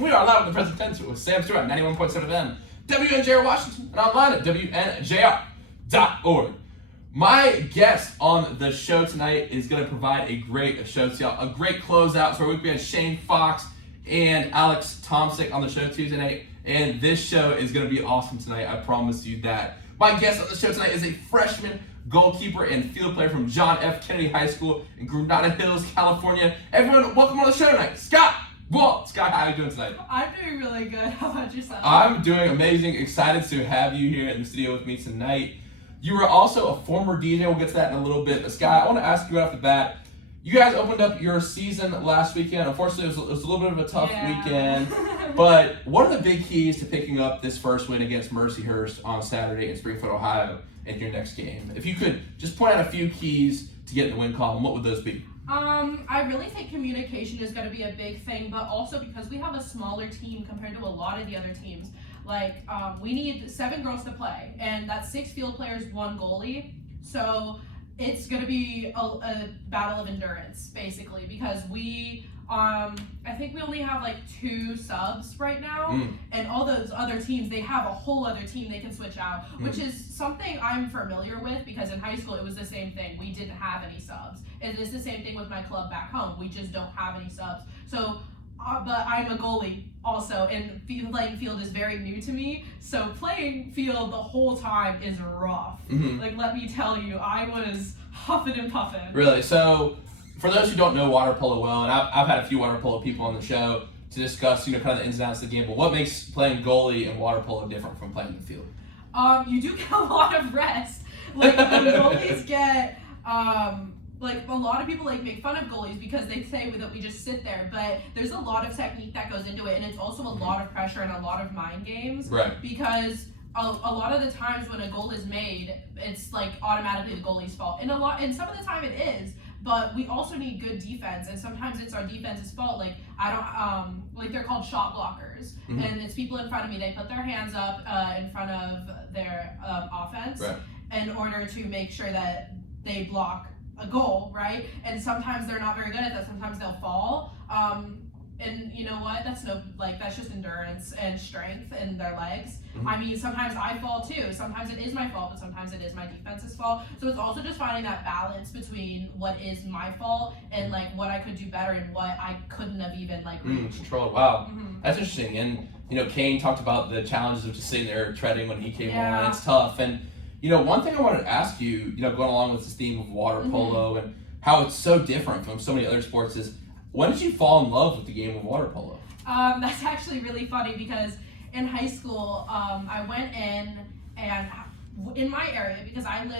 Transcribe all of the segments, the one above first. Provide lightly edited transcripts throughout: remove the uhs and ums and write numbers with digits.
We are live with the Present Tense with Sam Stewart at 91.7 FM, WNJR Washington, and online at WNJR.org. My guest on the show tonight is going to provide a great show to y'all, a great closeout to our week. We had Shane Fox and Alex Tomsick on the show Tuesday night, and this show is going to be awesome tonight. I promise you that. My guest on the show tonight is a freshman goalkeeper and field player from John F. Kennedy High School in Granada Hills, California. Everyone, welcome on the show tonight, Sky Wald. Sky, how are you doing tonight? I'm doing really good. How about yourself? I'm doing amazing. Excited to have you here in the studio with me tonight. You were also a former DJ. We'll get to that in a little bit. But Sky, I want to ask you right off the bat. You guys opened up your season last weekend. Unfortunately, it was a little bit of a tough weekend. But what are the big keys to picking up this first win against Mercyhurst on Saturday in Springfield, Ohio, in your next game? If you could just point out a few keys to get in the win column, what would those be? I really think communication is going to be a big thing, but also because we have a smaller team compared to a lot of the other teams. We need 7 girls to play, and that's 6 field players, 1 goalie. So it's going to be a battle of endurance, basically, because I think we only have 2 subs right now, and all those other teams, they have a whole other team they can switch out, which is something I'm familiar with because in high school it was the same thing. We didn't have any subs. It is the same thing with my club back home. We just don't have any subs. So, but I'm a goalie also, and playing field is very new to me. So playing field the whole time is rough. Let me tell you, I was huffing and puffing. Really? So, for those who don't know water polo well, and I've had a few water polo people on the show to discuss, kind of the ins and outs of the game, but what makes playing goalie and water polo different from playing the field? You do get a lot of rest. The goalies get, a lot of people make fun of goalies because they say that we just sit there, but there's a lot of technique that goes into it, and it's also a lot of pressure and a lot of mind games. Right. Because a lot of the times when a goal is made, it's automatically the goalie's fault, and some of the time it is. But we also need good defense, and sometimes it's our defense's fault. They're called shot blockers, and it's people in front of me. They put their hands up in front of their offense in order to make sure that they block a goal, right? And sometimes they're not very good at that. Sometimes they'll fall. And you know what? That's just endurance and strength in their legs. I mean, sometimes I fall too. Sometimes it is my fault, but sometimes it is my defense's fault. So it's also just finding that balance between what is my fault and what I could do better and what I couldn't have even reached. Controlled. Wow, that's interesting. And Kane talked about the challenges of just sitting there treading when he came on. It's tough. And one thing I wanted to ask you, going along with this theme of water polo and how it's so different from so many other sports is, when did you fall in love with the game of water polo? That's actually really funny because in high school, I went in my area because I'm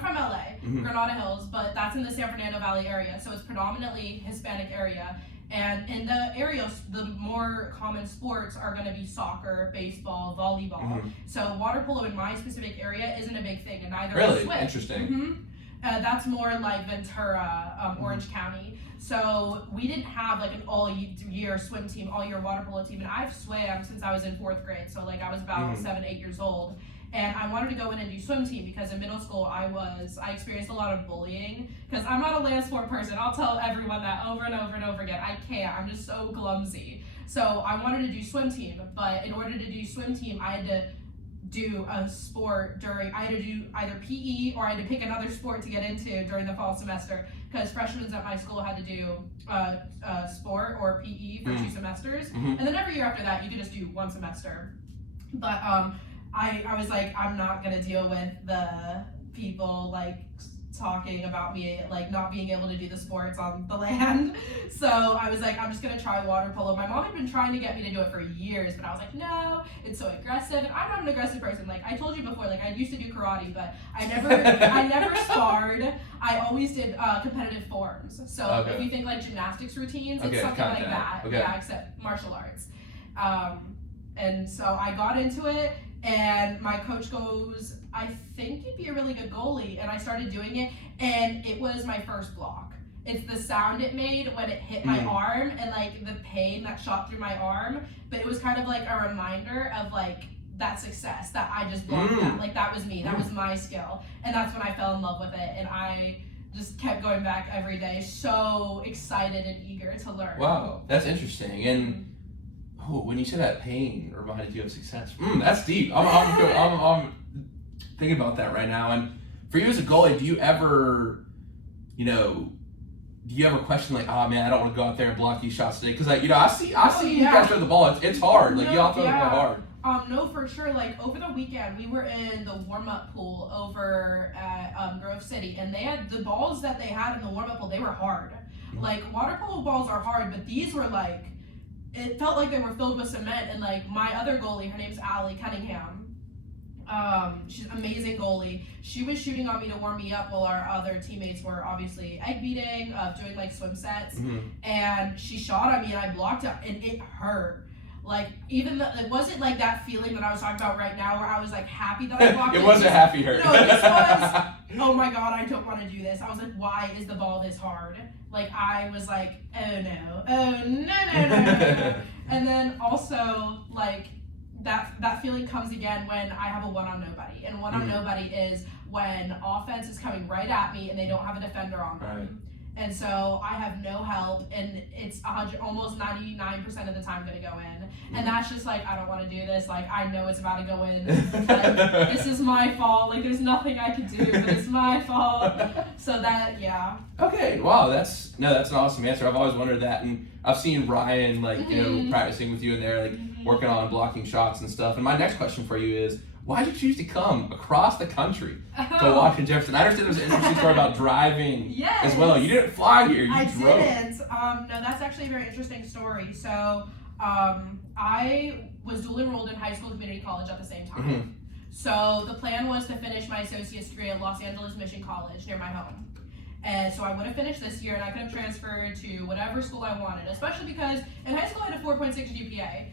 from LA, Granada Hills, but that's in the San Fernando Valley area, so it's predominantly Hispanic area. And in the area, the more common sports are going to be soccer, baseball, volleyball. So water polo in my specific area isn't a big thing, and neither is swim. Interesting. That's more like Ventura, Orange County. So we didn't have an all-year swim team, all-year water polo team, and I've swam since I was in 4th grade. So I was about 7-8 years old, and I wanted to go in and do swim team because in middle school I experienced a lot of bullying because I'm not a land sport person. I'll tell everyone that over and over and over again. I can't. I'm just so clumsy. So I wanted to do swim team, but in order to do swim team, I had to do a sport I had to do either PE or I had to pick another sport to get into during the fall semester because freshmen at my school had to do sport or PE for 2 semesters, and then every year after that you could just do 1 semester. But I was I'm not gonna deal with the people talking about me not being able to do the sports on the land. So I was I'm just gonna try water polo. My mom had been trying to get me to do it for years, but I was no, it's so aggressive, and I'm not an aggressive person. I told you before, I used to do karate, but I never sparred. I always did competitive forms. So if you think gymnastics routines, it's something like that. Yeah, except martial arts. And so I got into it, and my coach goes, I think you'd be a really good goalie. And I started doing it, and it was my first block. It's the sound it made when it hit my arm and the pain that shot through my arm. But it was kind of a reminder of that success that I just blocked that. That was me. That was my skill. And that's when I fell in love with it. And I just kept going back every day, so excited and eager to learn. Wow, that's interesting. And Oh, when you say that pain reminded you of success. That's deep. I'm thinking about that right now. And for you as a goalie, do you ever question like, oh man, I don't want to go out there and block these shots today? Because I see you guys throw the ball. It's hard. Like you all throw the ball hard. No, for sure. Like over the weekend, we were in the warm-up pool over at Grove City, and they had the balls that they had in the warm-up pool. They were hard. Like water polo balls are hard, but these were like, it felt like they were filled with cement. And like my other goalie, her name's Allie Cunningham. She's an amazing goalie. She was shooting on me to warm me up while our other teammates were obviously egg beating, doing like swim sets, and she shot at me and I blocked it, and it hurt. Like it wasn't like that feeling that I was talking about right now, where I was like happy that I blocked it. It wasn't a happy hurt. No, this was, oh my god, I don't want to do this. I was like, why is the ball this hard? Like I was like, oh no. And then also like that feeling comes again when I have a one on nobody. And one on nobody is when offense is coming right at me and they don't have a defender on them. Right. And so I have no help, and it's almost 99% of the time going to go in. And that's just like, I don't want to do this. Like, I know it's about to go in. Like, this is my fault. Like, there's nothing I can do, but it's my fault. So that, yeah. Okay, wow, that's an awesome answer. I've always wondered that, and I've seen Ryan, practicing with you in there, working on blocking shots and stuff. And my next question for you is, why did you choose to come across the country to Washington Jefferson? I understand there's an interesting story about driving as well. You didn't fly here, you drove. I didn't. No, that's actually a very interesting story. So I was dual enrolled in high school and community college at the same time. So the plan was to finish my associate's degree at Los Angeles Mission College near my home. And so I would have finished this year, and I could have transferred to whatever school I wanted, especially because in high school I had a 4.6 GPA.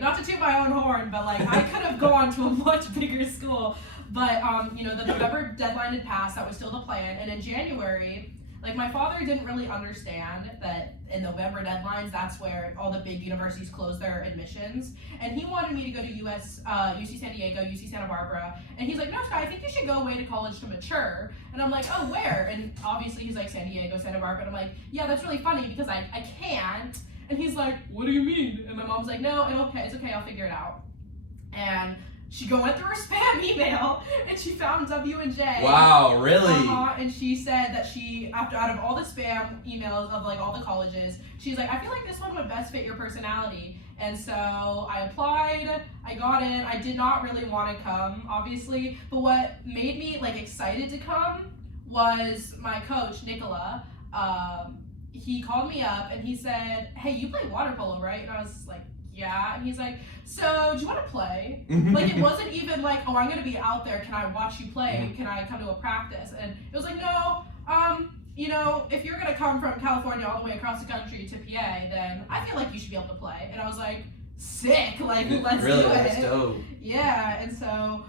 Not to toot my own horn, but I could have gone to a much bigger school. But the November deadline had passed. That was still the plan. And in January, my father didn't really understand that in November deadlines, that's where all the big universities close their admissions. And he wanted me to go to UC San Diego, UC Santa Barbara. And he's like, no, Sky, I think you should go away to college to mature. And I'm like, oh, where? And obviously he's like, San Diego, Santa Barbara. And I'm like, yeah, that's really funny because I can't. And he's like, what do you mean? And my mom's like, no, it's okay, I'll figure it out. And she went through her spam email, and she found W&J. Wow, really? And she said that out of all the spam emails of all the colleges, she's like, I feel like this one would best fit your personality. And so I applied, I got in. I did not really want to come, obviously, but what made me excited to come was my coach, Nicola. He called me up and he said, hey, you play water polo, right? And I was like, yeah. And he's like, so do you want to play? It wasn't even oh, I'm going to be out there. Can I watch you play? Can I come to a practice? And it was like, no, if you're going to come from California all the way across the country to PA, then I feel like you should be able to play. And I was like, sick. Let's really? do it. That's dope. Yeah. And so,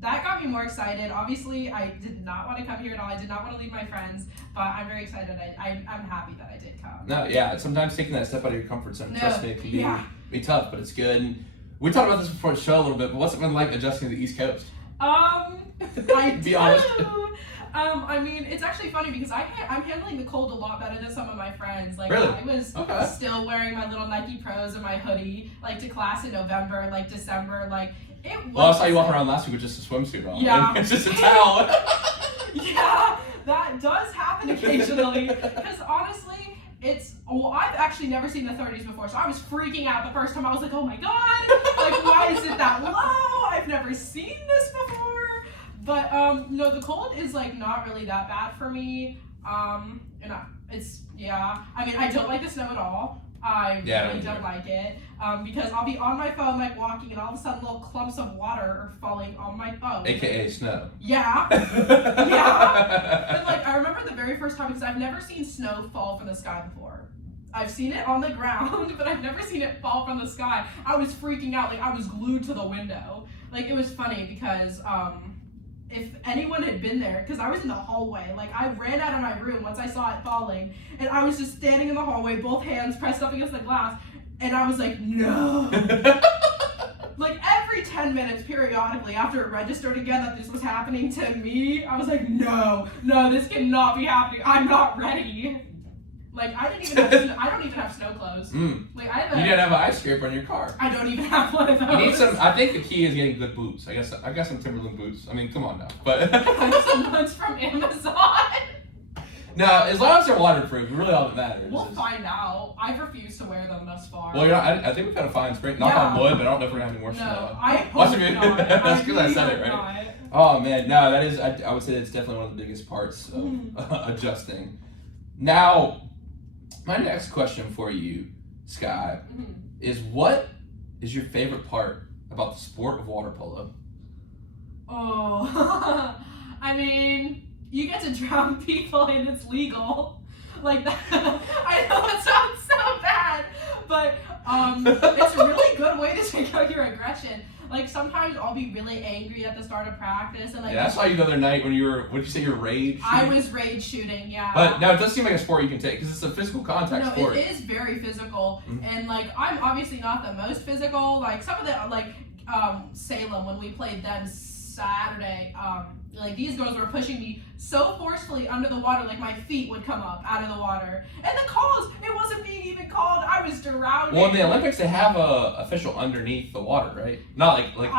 that got me more excited. Obviously, I did not want to come here at all. I did not want to leave my friends, but I'm very excited. I'm happy that I did come. No, yeah. Sometimes taking that step out of your comfort zone, trust me, it can be tough, but it's good. And we talked about this before the show a little bit, but what's it been like adjusting to the East Coast? Be honest. It's actually funny because I'm handling the cold a lot better than some of my friends. Really? I was still wearing my little Nike Pros and my hoodie, to class in November, December, Well, I saw you walking around last week with just a swimsuit on. Yeah. It's just a towel. Yeah, that does happen occasionally. Because honestly, I've actually never seen the 30s before, so I was freaking out the first time. I was like, oh my god, why is it that low? I've never seen this before. But no, the cold is not really that bad for me. I don't like the snow at all. I really don't like it because I'll be on my phone walking, and all of a sudden little clumps of water are falling on my phone. AKA snow. Yeah. Yeah. And I remember the very first time, because I've never seen snow fall from the sky before. I've seen it on the ground, but I've never seen it fall from the sky. I was freaking out. I was glued to the window. It was funny because if anyone had been there, because I was in the hallway, I ran out of my room once I saw it falling, and I was just standing in the hallway, both hands pressed up against the glass, and I was like, no. Every 10 minutes, periodically, after it registered again that this was happening to me, I was like, no, this cannot be happening. I'm not ready. Like I don't even have snow clothes. Like I have You didn't have an ice scraper in your car. I don't even have one of those. You need some. I think the key is getting good boots. I got some Timberland boots. I mean, come on now. But I got some ones from Amazon. no, as long as they're waterproof, really all that matters. We'll find out. I've refused to wear them thus far. Well, I think we've got a fine spring. Knock on wood, but I don't know if we're gonna have any more snow. No, I hope not. That's because I said it right. Not. Oh man, no, that is. I would say that's definitely one of the biggest parts of adjusting. Now, my next question for you, Sky, is what is your favorite part about the sport of water polo? Oh, I mean, you get to drown people and it's legal. Like that. I know it sounds so bad, but it's a really good way to take out your aggression. Like sometimes I'll be really angry at the start of practice and like. Yeah, I saw you the other night when you were. What did you say? You're rage shooting? I was rage shooting, yeah. But no, it does seem like a sport you can take because it's a physical contact sport. It is very physical, and like I'm obviously not the most physical. Like some of the Salem when we played them Saturday, like these girls were pushing me so forcefully under the water, like my feet would come up out of the water. And the calls, it wasn't being even called. I was drowning. Well, in the Olympics, they have a official underneath the water, right? Not like.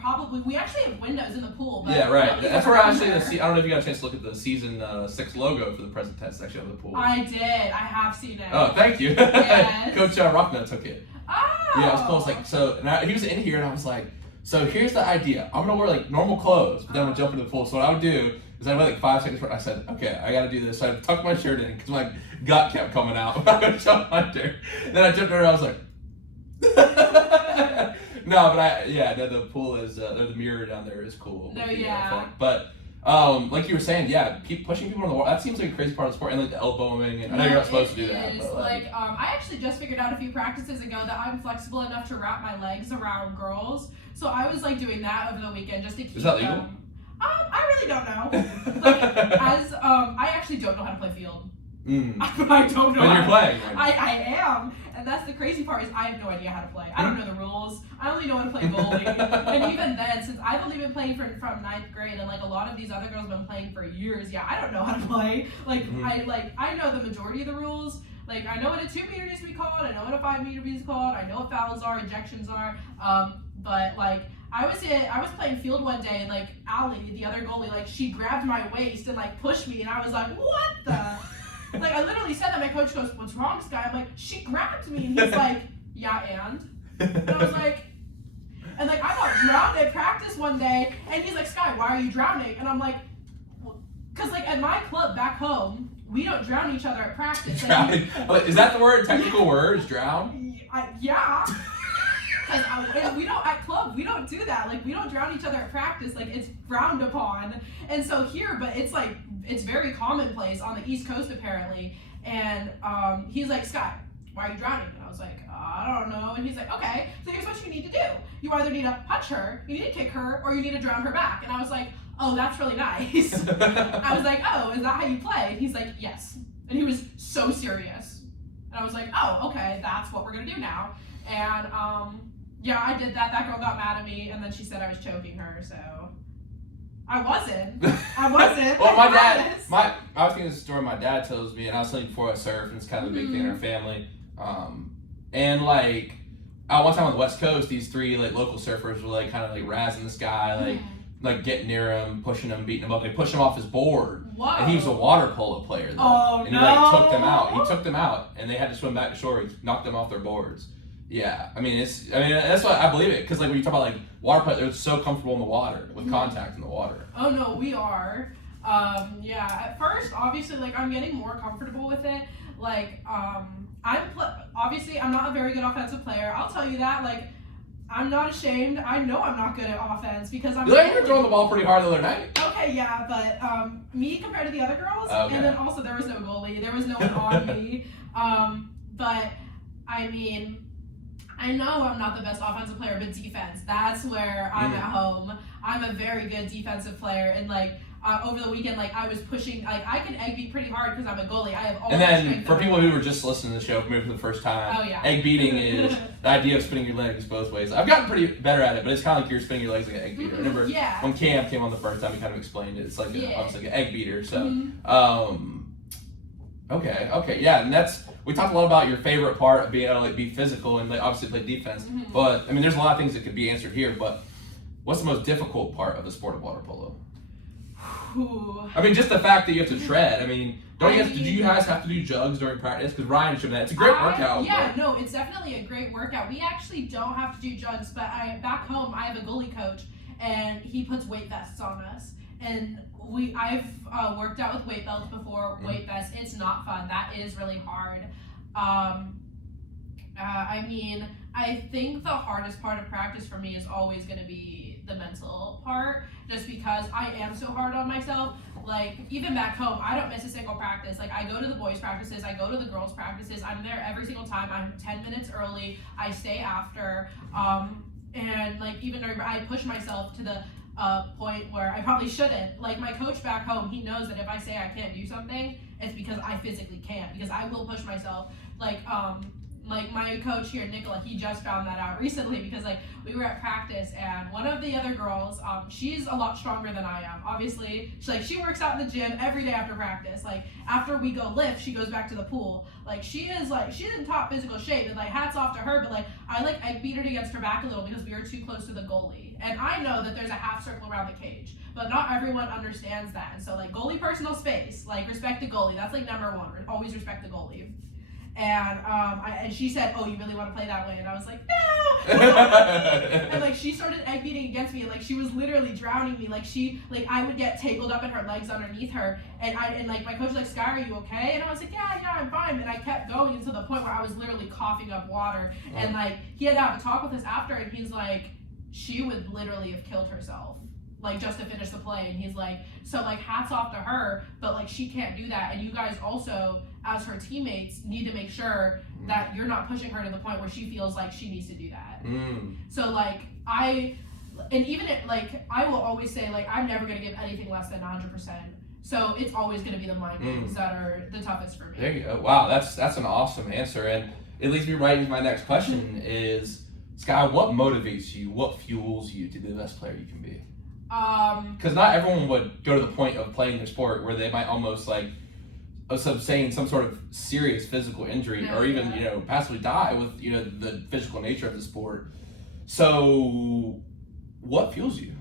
Probably we actually have windows in the pool. But yeah, right. That's where actually I don't know if you got a chance to look at the season 6 logo for the Present Tense section of the pool. I did. I have seen it. Oh, thank you. Yes. Coach Rockman took it. Oh. Yeah, it was close. Like so, and he was in here, and I was like. So here's the idea. I'm gonna wear like normal clothes, but then we'll jump into the pool. So what I would do is I'd wait like 5 seconds. I said, okay, I gotta do this. So I tucked my shirt in because my gut kept coming out. I would jump under. Then I jumped under. I was like, no, but the pool is the mirror down there is cool. No, yeah. But like you were saying, yeah, pushing people on the wall. That seems like a crazy part of the sport, and like the elbowing. And I know you're not supposed to do that. But, I actually just figured out a few practices ago that I'm flexible enough to wrap my legs around girls. So I was like doing that over the weekend just to keep. Is that legal? Them. I really don't know. I actually don't know how to play field. I don't know. But you're playing. Right? I am, and that's the crazy part is I have no idea how to play. I don't know the rules. I only know how to play goalie, and even then, since I've only been playing from 9th grade, and like a lot of these other girls have been playing for years. Yeah, I don't know how to play. I know the majority of the rules. Like I know what a 2 meter needs to be called. I know what a 5 meter needs to be called. I know what fouls are, ejections are. But like I was playing field one day and like Allie, the other goalie, like she grabbed my waist and like pushed me and I was like, what the? Like I literally said that. My coach goes, what's wrong, Sky? I'm like, she grabbed me, and he's like, yeah, and I was like, and like I got drowned at practice one day, and he's like, Sky, why are you drowning? And I'm like, well, cause like at my club back home, we don't drown each other at practice. Drowning? Is that the word? Technical word is drown? Yeah. Because we don't at club, we don't do that. Like we don't drown each other at practice. Like it's frowned upon. And so here, but it's like it's very commonplace on the East Coast apparently. And he's like, Sky, why are you drowning? And I was like, I don't know. And he's like, okay, so here's what you need to do. You either need to punch her, you need to kick her, or you need to drown her back. And I was like, oh, that's really nice. I was like, oh, is that how you play? And he's like, yes. And he was so serious. And I was like, oh, okay, that's what we're gonna do now. And yeah, I did that. That girl got mad at me, and then she said I was choking her, so I wasn't. Well, I was thinking this story my dad tells me, and I was telling you before I surf, and it's kind of a big thing in our family. And like, one time on the West Coast, these 3 like local surfers were like kind of like razzing this guy, like getting near him, pushing him, beating him up. They pushed him off his board. Whoa. And he was a water polo player, though. Oh, and he like took them out. He took them out, and they had to swim back to shore. He knocked them off their boards. Yeah, I mean that's why I believe it, because like when you talk about like water polo, they're so comfortable in the water with contact in the water. Oh no, we are. Yeah, at first obviously like I'm getting more comfortable with it. Like obviously I'm not a very good offensive player. I'll tell you that. Like I'm not ashamed. I know I'm not good at offense because I'm. You were throwing the ball pretty hard the other night. Okay, yeah, but me compared to the other girls, okay. And then also there was no goalie. There was no one on me. But I mean. I know I'm not the best offensive player, but defense, that's where I'm at home. I'm a very good defensive player, and like over the weekend, like I was pushing, like I can egg beat pretty hard because I'm a goalie. I have all. And then for people who were just listening to the show maybe for the first time, egg beating is the idea of spinning your legs both ways. I've gotten pretty better at it, but it's kind of like you're spinning your legs like an egg beater. I remember when Cam came on the first time, he kind of explained it. It's like obviously like an egg beater. So, Okay, yeah, and we talked a lot about your favorite part of being able to be physical and obviously play defense. But I mean, there's a lot of things that could be answered here. But what's the most difficult part of the sport of water polo? I mean, just the fact that you have to tread. I mean, do you guys have to do jugs during practice? Because Ryan showed that. It's a great workout. Yeah, no, it's definitely a great workout. We actually don't have to do jugs, but back home I have a goalie coach, and he puts weight vests on us. And I've worked out with weight belts before, weight vests. It's not fun. That is really hard. I mean, I think the hardest part of practice for me is always going to be the mental part, just because I am so hard on myself. Like, even back home, I don't miss a single practice. Like, I go to the boys' practices, I go to the girls' practices. I'm there every single time. I'm 10 minutes early. I stay after. And, like, even during, I push myself to the point where I probably shouldn't. Like, my coach back home, he knows that if I say I can't do something, it's because I physically can't, because I will push myself. Like my coach here, Nicola, he just found that out recently, because like we were at practice and one of the other girls, she's a lot stronger than I am. Obviously, she works out in the gym every day after practice. Like, after we go lift, she goes back to the pool. Like, she's in top physical shape, and like hats off to her. But like, I egg beat her against her back a little because we were too close to the goalie. And I know that there's a half circle around the cage, but not everyone understands that. And so like, goalie personal space, like, respect the goalie. That's like number one. Always respect the goalie. And and she said, "Oh, you really want to play that way?" And I was like, "No." And like, she started egg beating against me, and like, she was literally drowning me. Like, I would get tangled up in her legs underneath her, and like, my coach was like, "Sky, are you okay?" And I was like, yeah, I'm fine. And I kept going until the point where I was literally coughing up water. And like, he had to have a talk with us after, and he's like, she would literally have killed herself, like, just to finish the play. And he's like, so like, hats off to her, but like, she can't do that. And you guys also, as her teammates, need to make sure that you're not pushing her to the point where she feels like she needs to do that. So like, I will always say, like, I'm never going to give anything less than 100%. So it's always going to be the mind games that are the toughest for me. There you go. Wow, that's an awesome answer. And it leads me right into my next question is, Sky, what motivates you? What fuels you to be the best player you can be? Because not everyone would go to the point of playing their sport where they might almost like sustain some sort of serious physical injury, or even possibly die with the physical nature of the sport. So, what fuels you?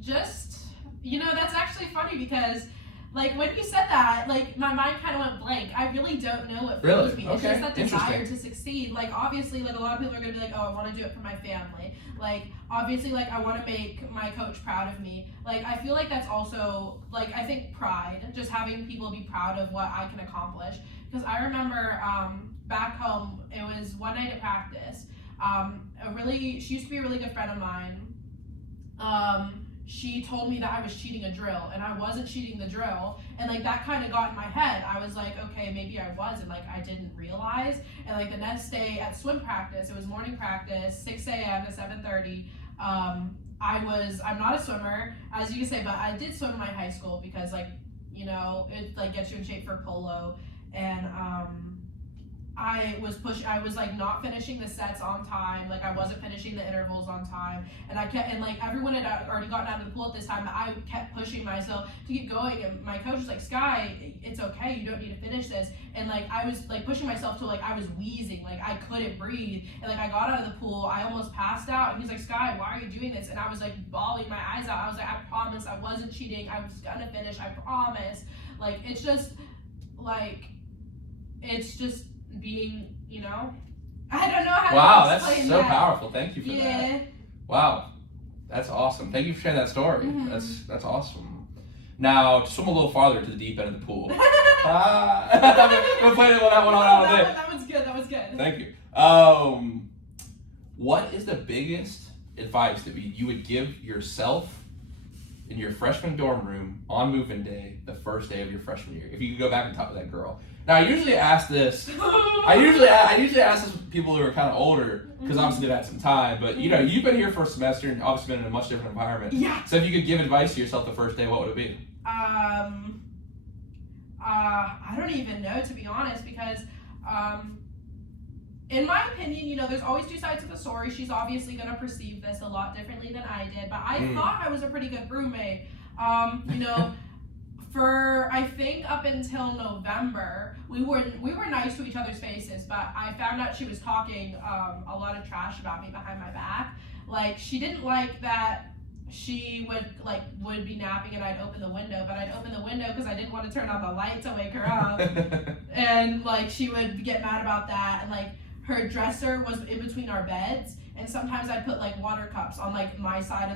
Just that's actually funny, because like, when you said that, like, my mind kind of went blank. I really don't know what fuels me. It's just that desire to succeed. Like, obviously, like, a lot of people are going to be like, oh, I want to do it for my family. Like, obviously, like, I want to make my coach proud of me. Like, I feel like that's also, like, I think pride. Just having people be proud of what I can accomplish. Because I remember back home, it was one night at practice. She used to be a really good friend of mine. She told me that I was cheating a drill, and I wasn't cheating the drill, and like, that kind of got in my head. I was like, okay, maybe I was, and like, I didn't realize. And like, the next day at swim practice, it was morning practice, 6 a.m. to 7:30. I'm not a swimmer, as you can say, but I did swim in my high school, because like, it like gets you in shape for polo. And I was like, not finishing the sets on time. Like, I wasn't finishing the intervals on time. And like, everyone had already gotten out of the pool at this time, but I kept pushing myself to keep going. And my coach was like, Sky, it's okay. You don't need to finish this. And like, I was like pushing myself to like, I was wheezing. Like, I couldn't breathe. And like, I got out of the pool. I almost passed out. And he's like, Sky, why are you doing this? And I was like bawling my eyes out. I was like, I promise I wasn't cheating. I was gonna finish. I promise. Like, it's just being, I don't know how to explain that. That's so powerful. Thank you for that. Wow, that's awesome. Thank you for sharing that story. That's awesome. Now, to swim a little farther to the deep end of the pool. We'll play that one on all day. That was good. Thank you. What is the biggest advice that you would give yourself in your freshman dorm room on move-in day, the first day of your freshman year? If you could go back and talk to that girl. Now, I usually ask this. I usually ask this with people who are kind of older, because obviously they've had some time. But you've been here for a semester and obviously been in a much different environment. Yeah. So if you could give advice to yourself the first day, what would it be? I don't even know, to be honest, because in my opinion, there's always two sides of the story. She's obviously going to perceive this a lot differently than I did, but I thought I was a pretty good roommate. I think up until November, we were nice to each other's faces, but I found out she was talking a lot of trash about me behind my back. Like, she didn't like that she would be napping and I'd open the window, but I'd open the window because I didn't want to turn on the light to wake her up. And like, she would get mad about that, and like, her dresser was in between our beds, and sometimes I'd put like water cups on like my side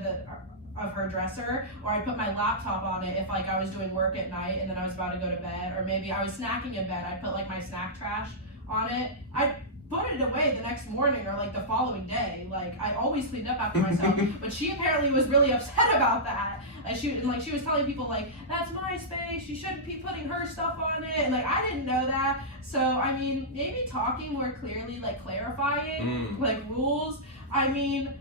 of her dresser, or I'd put my laptop on it if like I was doing work at night and then I was about to go to bed, or maybe I was snacking in bed, I'd put like my snack trash on it. I'd put it away the next morning or like the following day. Like, I always cleaned up after myself, but she apparently was really upset about that. And she was telling people like, that's my space, you shouldn't be putting her stuff on it, and like, I didn't know that. So I mean, maybe talking more clearly, like clarifying like rules. I mean,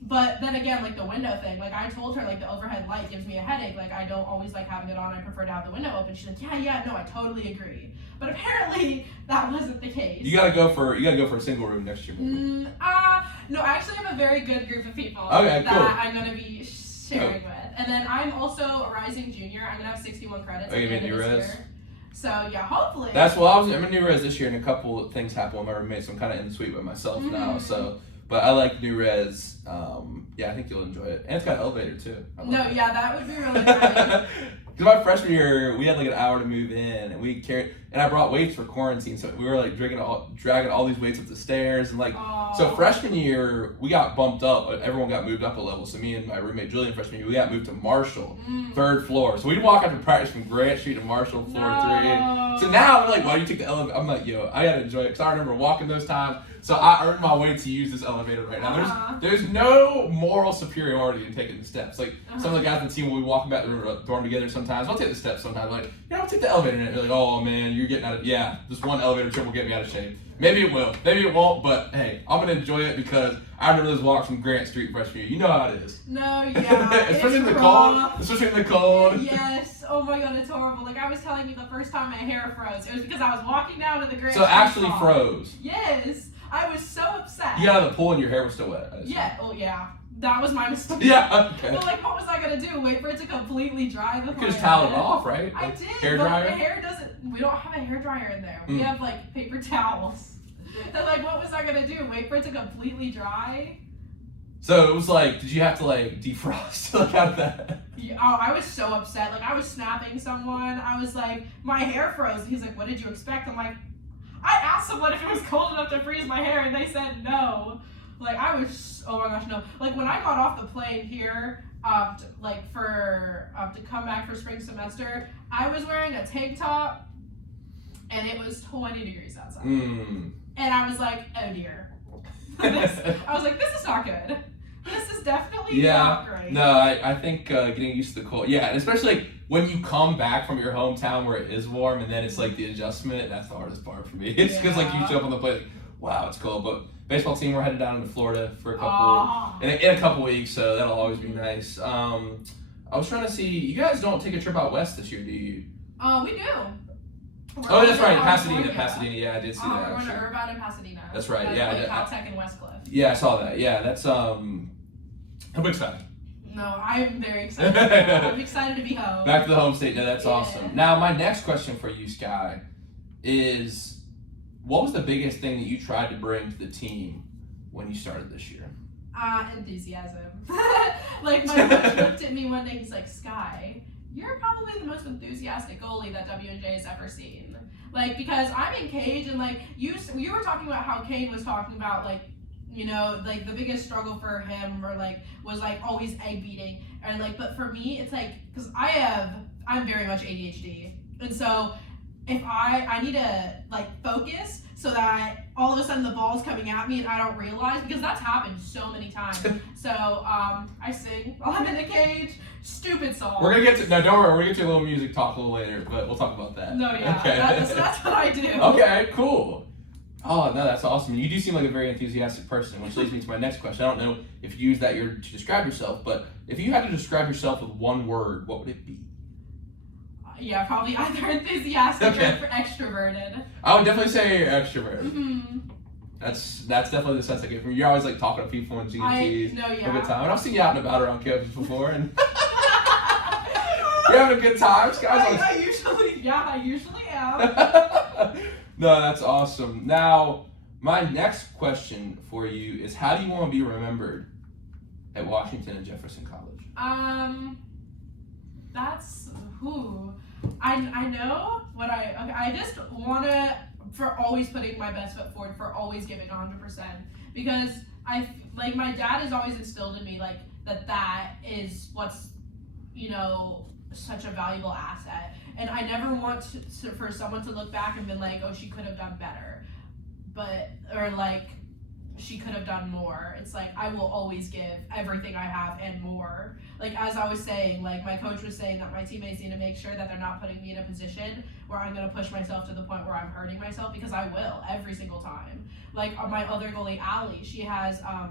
but then again, like the window thing, like I told her like the overhead light gives me a headache, like I don't always like having it on, I prefer to have the window open. She's like, yeah, no, I totally agree. But apparently that wasn't the case. You gotta go for a single room next year. No, I actually have a very good group of people that I'm gonna be sharing with. And then I'm also a rising junior. I'm gonna have 61 credits at the end of this year. So yeah, hopefully. I'm in new res this year, and a couple of things happened with my roommates, so I'm kind of in the suite with myself now. So, but I like new res. I think you'll enjoy it, and it's got an elevator too. That would be really nice. Because my freshman year, we had like an hour to move in, and I brought weights for quarantine, so we were like dragging all these weights up the stairs, and like, so freshman year, we got bumped up, everyone got moved up a level, so me and my roommate Julian freshman year, we got moved to Marshall, 3rd floor, so we'd walk after practice from Grant Street to Marshall, floor 3, and so now I'm like, why do you take the elevator? I'm like, yo, I gotta enjoy it, because I remember walking those times, so I earned my way to use this elevator right now. There's no moral superiority in taking the steps. Like, some of the guys on the team, when we walk back the dorm together sometimes, I'll take the steps sometimes. Like, I'll take the elevator. And they're like, oh man, you're getting out of, just one elevator trip will get me out of shape. Maybe it will, maybe it won't, but hey, I'm gonna enjoy it because I remember those walks from Grant Street freshman year. You know how it is. No, yeah. Especially in the cold. Especially in the cold. Yes. Oh my god, it's horrible. Like, I was telling you the first time my hair froze, it was because I was walking down to the Grant Street. So actually froze. Yes. I was so upset. You got out of the pool and your hair was still wet. Yeah. Oh yeah. That was my mistake. Yeah. Okay. But like, what was I gonna do? Wait for it to completely dry before? You could just towel it off, right? I did. Hair but dryer. My hair doesn't. We don't have a hair dryer in there. We have like paper towels. And like, what was I gonna do? Wait for it to completely dry? So it was like, did you have to like defrost like out of that? Yeah, oh, I was so upset. Like, I was snapping someone. I was like, my hair froze. He's like, what did you expect? I'm like, I asked someone if it was cold enough to freeze my hair, and they said no. Like, I was, oh my gosh, no. Like, when I got off the plane here, to come back for spring semester, I was wearing a tank top, and it was 20 degrees outside. And I was like, oh dear. I was like, this is not good. This is definitely not great. No, I think getting used to the cold. Yeah, and especially like when you come back from your hometown where it is warm, and then it's like the adjustment. That's the hardest part for me. It's because like you show up on the plane, like, wow, it's cold. But baseball team, we're headed down to Florida for a couple in a couple weeks, so that'll always be nice. I was trying to see. You guys don't take a trip out west this year, do you? We do. Oh, that's right, Pasadena. Yeah, I did see that. We're going to Irvine and Pasadena. That's right. Yeah. Caltech and Westcliff. Yeah, I saw that. Yeah, that's I'm excited. No, I'm very excited. I'm excited to be home. Back to the home state. No, that's awesome. Now, my next question for you, Sky, is what was the biggest thing that you tried to bring to the team when you started this year? Enthusiasm. Like, my coach looked at me one day, he's like, Sky, you're probably the most enthusiastic goalie that WNJ has ever seen. Like, because I'm in cage, and like, you were talking about how Kane was talking about, like, you know, like the biggest struggle for him or like was like always egg beating, and like, but for me it's like, because I'm very much ADHD, and so if I need to like focus so that all of a sudden the ball's coming at me and I don't realize, because that's happened so many times. So I sing while I'm in the cage, stupid song. We're gonna get to, no, don't worry, we're gonna get to a little music talk a little later, but we'll talk about that. No, yeah, okay. That's what I do. Okay, cool. Oh, no, that's awesome. You do seem like a very enthusiastic person, which leads me to my next question. I don't know if you use that to describe yourself, but if you had to describe yourself with one word, what would it be? Yeah, probably either enthusiastic or extroverted. I would definitely say extroverted. Mm-hmm. That's definitely the sense I get from you. You're always like talking to people in GMTs. No, yeah. A good time. And I've seen you out and about around campus before, and You having a good time, Sky? I usually am. No, that's awesome. Now, my next question for you is, how do you want to be remembered at Washington and Jefferson College? That's who. I know what I just want to, for always putting my best foot forward, for always giving 100%, because my dad has always instilled in me like that is what's, such a valuable asset, and I never want for someone to look back and be like, oh, she could have done better, or like she could have done more. It's like I will always give everything I have and more. Like as I was saying, like my coach was saying that my teammates need to make sure that they're not putting me in a position where I'm going to push myself to the point where I'm hurting myself, because I will every single time. Like my other goalie, Allie, she has a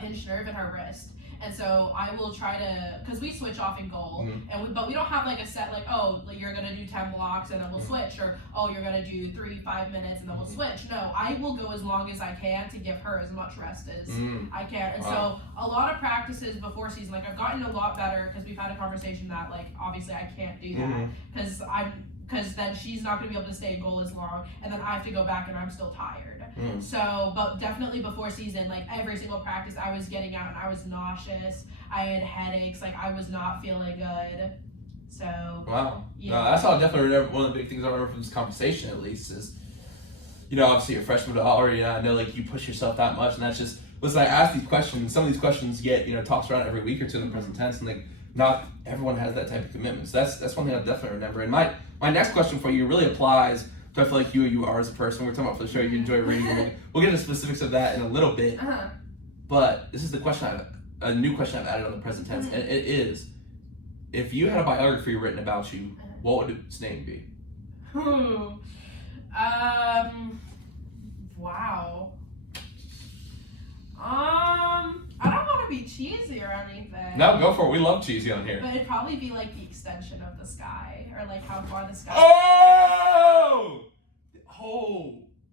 pinched nerve in her wrist. And so I will try to, because we switch off in goal, but we don't have like a set, like, oh, you're going to do 10 blocks and then we'll switch, or, oh, you're going to do 5 minutes and then we'll switch. No, I will go as long as I can to give her as much rest as I can. And so a lot of practices before season, like I've gotten a lot better, because we've had a conversation that like, obviously I can't do that, because then she's not going to be able to stay in goal as long, and then I have to go back and I'm still tired. So, but definitely before season, like every single practice I was getting out and I was nauseous, I had headaches, like I was not feeling good. So wow. Yeah. No, that's all definitely remember. One of the big things I remember from this conversation, at least, is obviously you're a freshman already, and I know like you push yourself that much, and that's just, listen, I ask these questions, some of these questions get tossed around every week or two in the present tense, and like not everyone has that type of commitment. So that's one thing I definitely remember. And my next question for you really applies to, I feel like you are as a person. We're talking about for the show, you enjoy reading. We'll get into specifics of that in a little bit. But this is the question a new question I've added on the present tense, and it is, if you had a biography written about you, what would its name be? Wow. I don't want to be cheesy or anything. No, go for it. We love cheesy on here. But it'd probably be like the extension of the sky, or like how far the sky. Oh,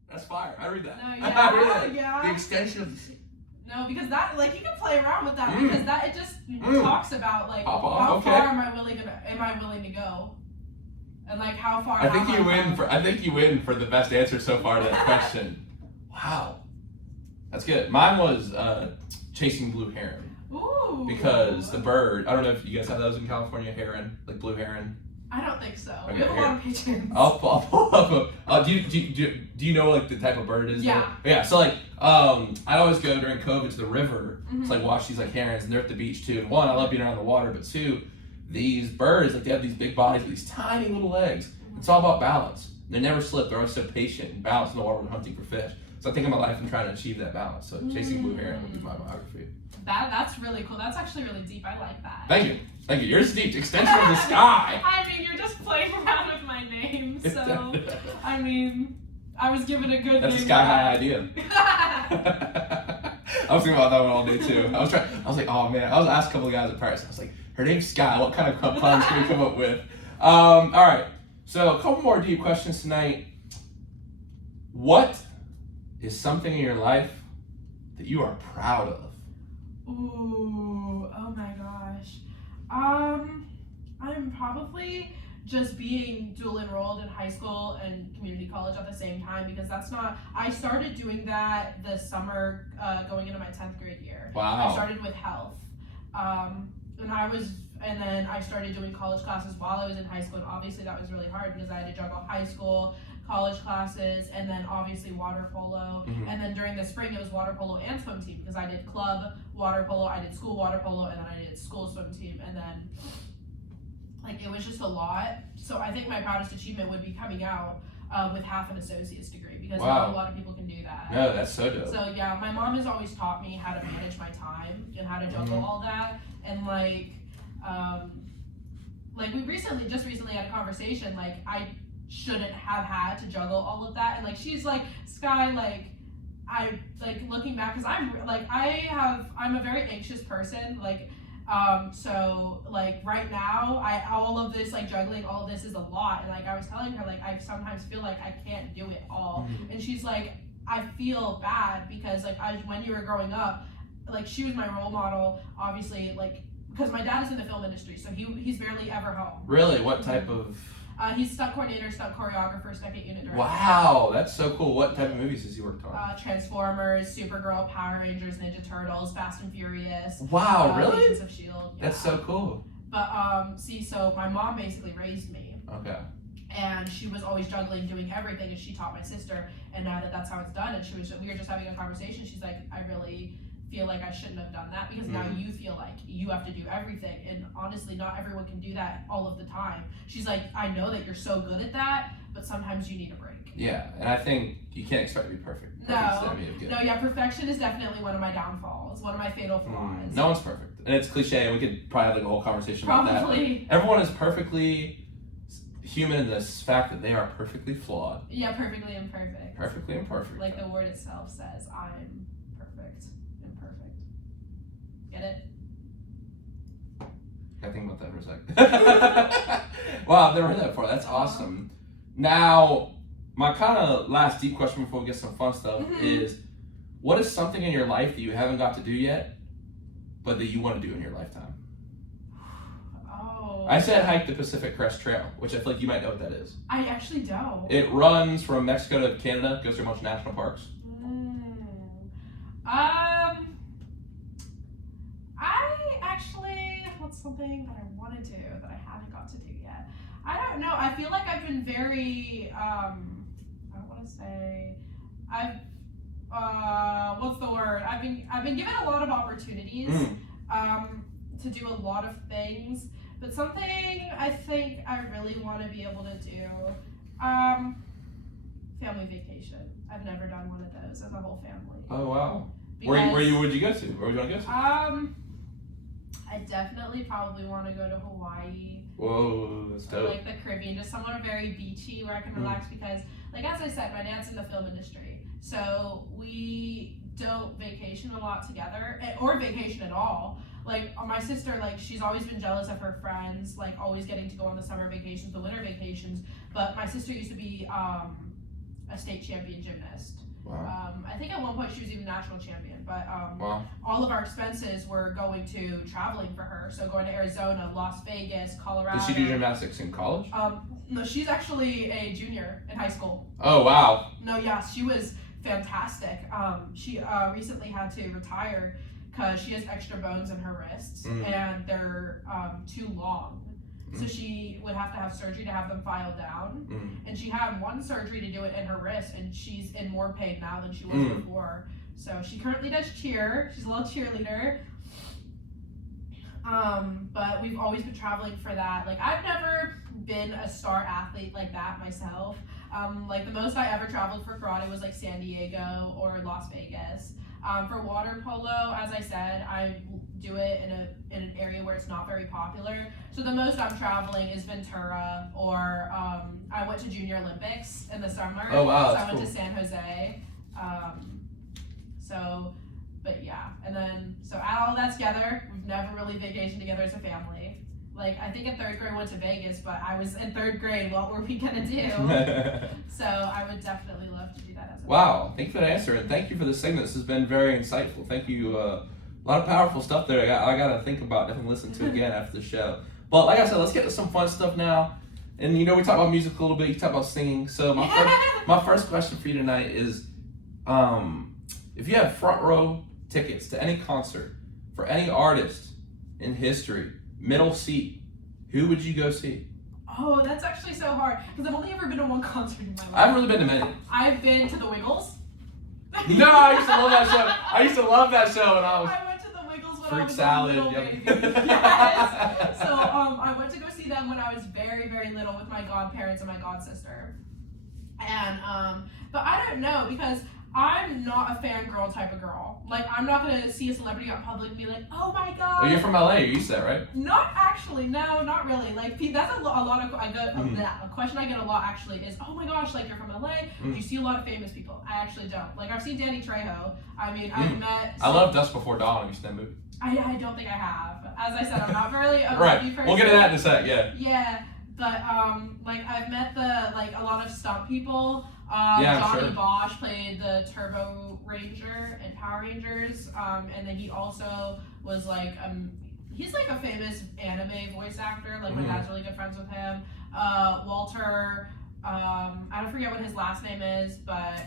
that's fire. I read that. No, I read that. yeah. The extension of the sea. No, because that, like, you can play around with that, because that it just talks about like How far am I willing to go, and like how far. I think you win for the best answer so far to that question. Wow, that's good. Mine was chasing blue heron. Ooh. Because the bird, I don't know if you guys have those in California, heron, like blue heron. I don't think so. Okay, we have a lot of pigeons. I'll pull up. Do you know like the type of bird it is? Yeah. Yeah. So like, I always go during COVID to the river to like watch these like herons, and they're at the beach too. And one, I love being around the water, but two, these birds, like they have these big bodies with these tiny little legs. It's all about balance. They never slip. They're always so patient and balanced in the water when hunting for fish. So I think in my life I'm trying to achieve that balance. So chasing blue heron would be my biography. That's really cool. That's actually really deep. I like that. Thank you. Yours is deep. Extension of the sky. I mean, you're just playing around with my name, so I mean, I was given a good. That's name a sky high idea. I was thinking about that one all day too. I was like, oh man. I was asked a couple of guys at practice. I was like, her name's Sky. What kind of puns can we come up with? All right. So a couple more deep questions tonight. What is something in your life that you are proud of? Ooh, oh my gosh. I'm probably just being dual enrolled in high school and community college at the same time, because I started doing that this summer, going into my 10th grade year. Wow. I started with health. And then I started doing college classes while I was in high school, and obviously that was really hard because I had to juggle high school, college classes, and then obviously water polo. And then during the spring it was water polo and swim team, because I did club water polo, I did school water polo, and then I did school swim team, and then like it was just a lot. So I think my proudest achievement would be coming out with half an associate's degree, because not a lot of people can do that. No, that's so dope. So yeah, my mom has always taught me how to manage my time and how to juggle all that, and like we just recently had a conversation, like I shouldn't have had to juggle all of that, and like she's like, Sky, like I like looking back, because I'm a very anxious person, like so like right now all of this like juggling all of this is a lot, and like I was telling her, like I sometimes feel like I can't do it all, and she's like, I feel bad because like when you were growing up, like she was my role model, obviously, like because my dad is in the film industry, so he's barely ever home. Really? What type of? He's stunt coordinator, stunt choreographer, second unit director. Wow, that's so cool. What type of movies has he worked on? Transformers, Supergirl, Power Rangers, Ninja Turtles, Fast and Furious. Wow, really? Agents of S.H.I.E.L.D. Yeah. That's so cool. But so my mom basically raised me. Okay. And she was always juggling, doing everything, and she taught my sister. And now that's how it's done. And we were just having a conversation. She's like, I really feel like I shouldn't have done that because now you feel like you have to do everything, and honestly not everyone can do that all of the time. She's like, I know that you're so good at that, but sometimes you need a break. Yeah, and I think you can't expect to be perfect. Perfection is definitely one of my downfalls, one of my fatal flaws. No one's perfect, and it's cliche, and we could probably have like a whole conversation about that. Everyone is perfectly human in this fact that they are perfectly flawed. Yeah, perfectly imperfect. Perfectly imperfect. Like the word itself says, I'm perfect. Get it? I think about that for a sec. Wow, I've never heard that before. That's awesome. Now, my kind of last deep question before we get some fun stuff is, what is something in your life that you haven't got to do yet, but that you want to do in your lifetime? Oh. I said hike the Pacific Crest Trail, which I feel like you might know what that is. I actually don't. It runs from Mexico to Canada, goes through a bunch of national parks. What's something that I want to do that I haven't got to do yet? I don't know. I feel like I've been very, I don't want to say, what's the word? I've been given a lot of opportunities, to do a lot of things, but something I think I really want to be able to do, family vacation. I've never done one of those as a whole family. Oh wow. Where would you go to? Where would you want to go to? I definitely probably want to go to Hawaii. Whoa, that's dope. Or like the Caribbean, just somewhere very beachy where I can relax because, like as I said, my dad's in the film industry. So we don't vacation a lot together, or vacation at all. Like my sister, like she's always been jealous of her friends, like always getting to go on the summer vacations, the winter vacations. But my sister used to be a state champion gymnast. Wow. I think at one point she was even national champion, but wow. all of our expenses were going to traveling for her. So going to Arizona, Las Vegas, Colorado. Did she do gymnastics in college? No, she's actually a junior in high school. Oh, wow. No, yeah, she was fantastic. She recently had to retire because she has extra bones in her wrists and they're too long. So she would have to have surgery to have them filed down. And she had one surgery to do it in her wrist, and she's in more pain now than she was before. So she currently does cheer. She's a little cheerleader. But we've always been traveling for that. Like, I've never been a star athlete like that myself. Like, the most I ever traveled for karate was like San Diego or Las Vegas. For water polo, as I said, I do it in an area where it's not very popular. So the most I'm traveling is Ventura, or I went to Junior Olympics in the summer. Oh wow, so I went cool. to San Jose. But yeah, and then so add all that together, we've never really vacationed together as a family. Like, I think in 3rd grade we went to Vegas, but I was in 3rd grade. What were we gonna do? So I would definitely love to do that as a Wow, thank you for that answer, and thank you for this segment. This has been very insightful. Thank you. A lot of powerful stuff there. I got to think about, definitely listen to again after the show. But like I said, let's get to some fun stuff now. And we talk about music a little bit. You talk about singing. So my first question for you tonight is, if you had front row tickets to any concert for any artist in history, middle seat, who would you go see? Oh, that's actually so hard because I've only ever been to one concert in my life. I've really been to many. I've been to the Wiggles. No, I used to love that show. I used to love that show when I was. I went to the Wiggles when Fruit I was salad, a little yep. baby. Yes. So I went to go see them when I was very, very little with my godparents and my godsister. And but I don't know because I'm not a fangirl type of girl. Like, I'm not gonna see a celebrity out public and be like, oh my god. Well, you're from LA. You're used to that, right? Not actually. No, not really. Like, that's a lot of a question I get a lot actually is, oh my gosh, like, you're from LA. Do you see a lot of famous people? I actually don't. Like, I've seen Danny Trejo. I mean, I've met. I love Dust Before Dawn. Have you seen that movie? I don't think I have. As I said, I'm not really a right. movie person. We'll get to that in a sec. Yeah. Yeah, but like, I've met a lot of stunt people. Yeah, Johnny sure. Bosch played the Turbo Ranger in Power Rangers, and then he also was like he's like a famous anime voice actor. Like my dad's really good friends with him. Walter, I don't forget what his last name is, but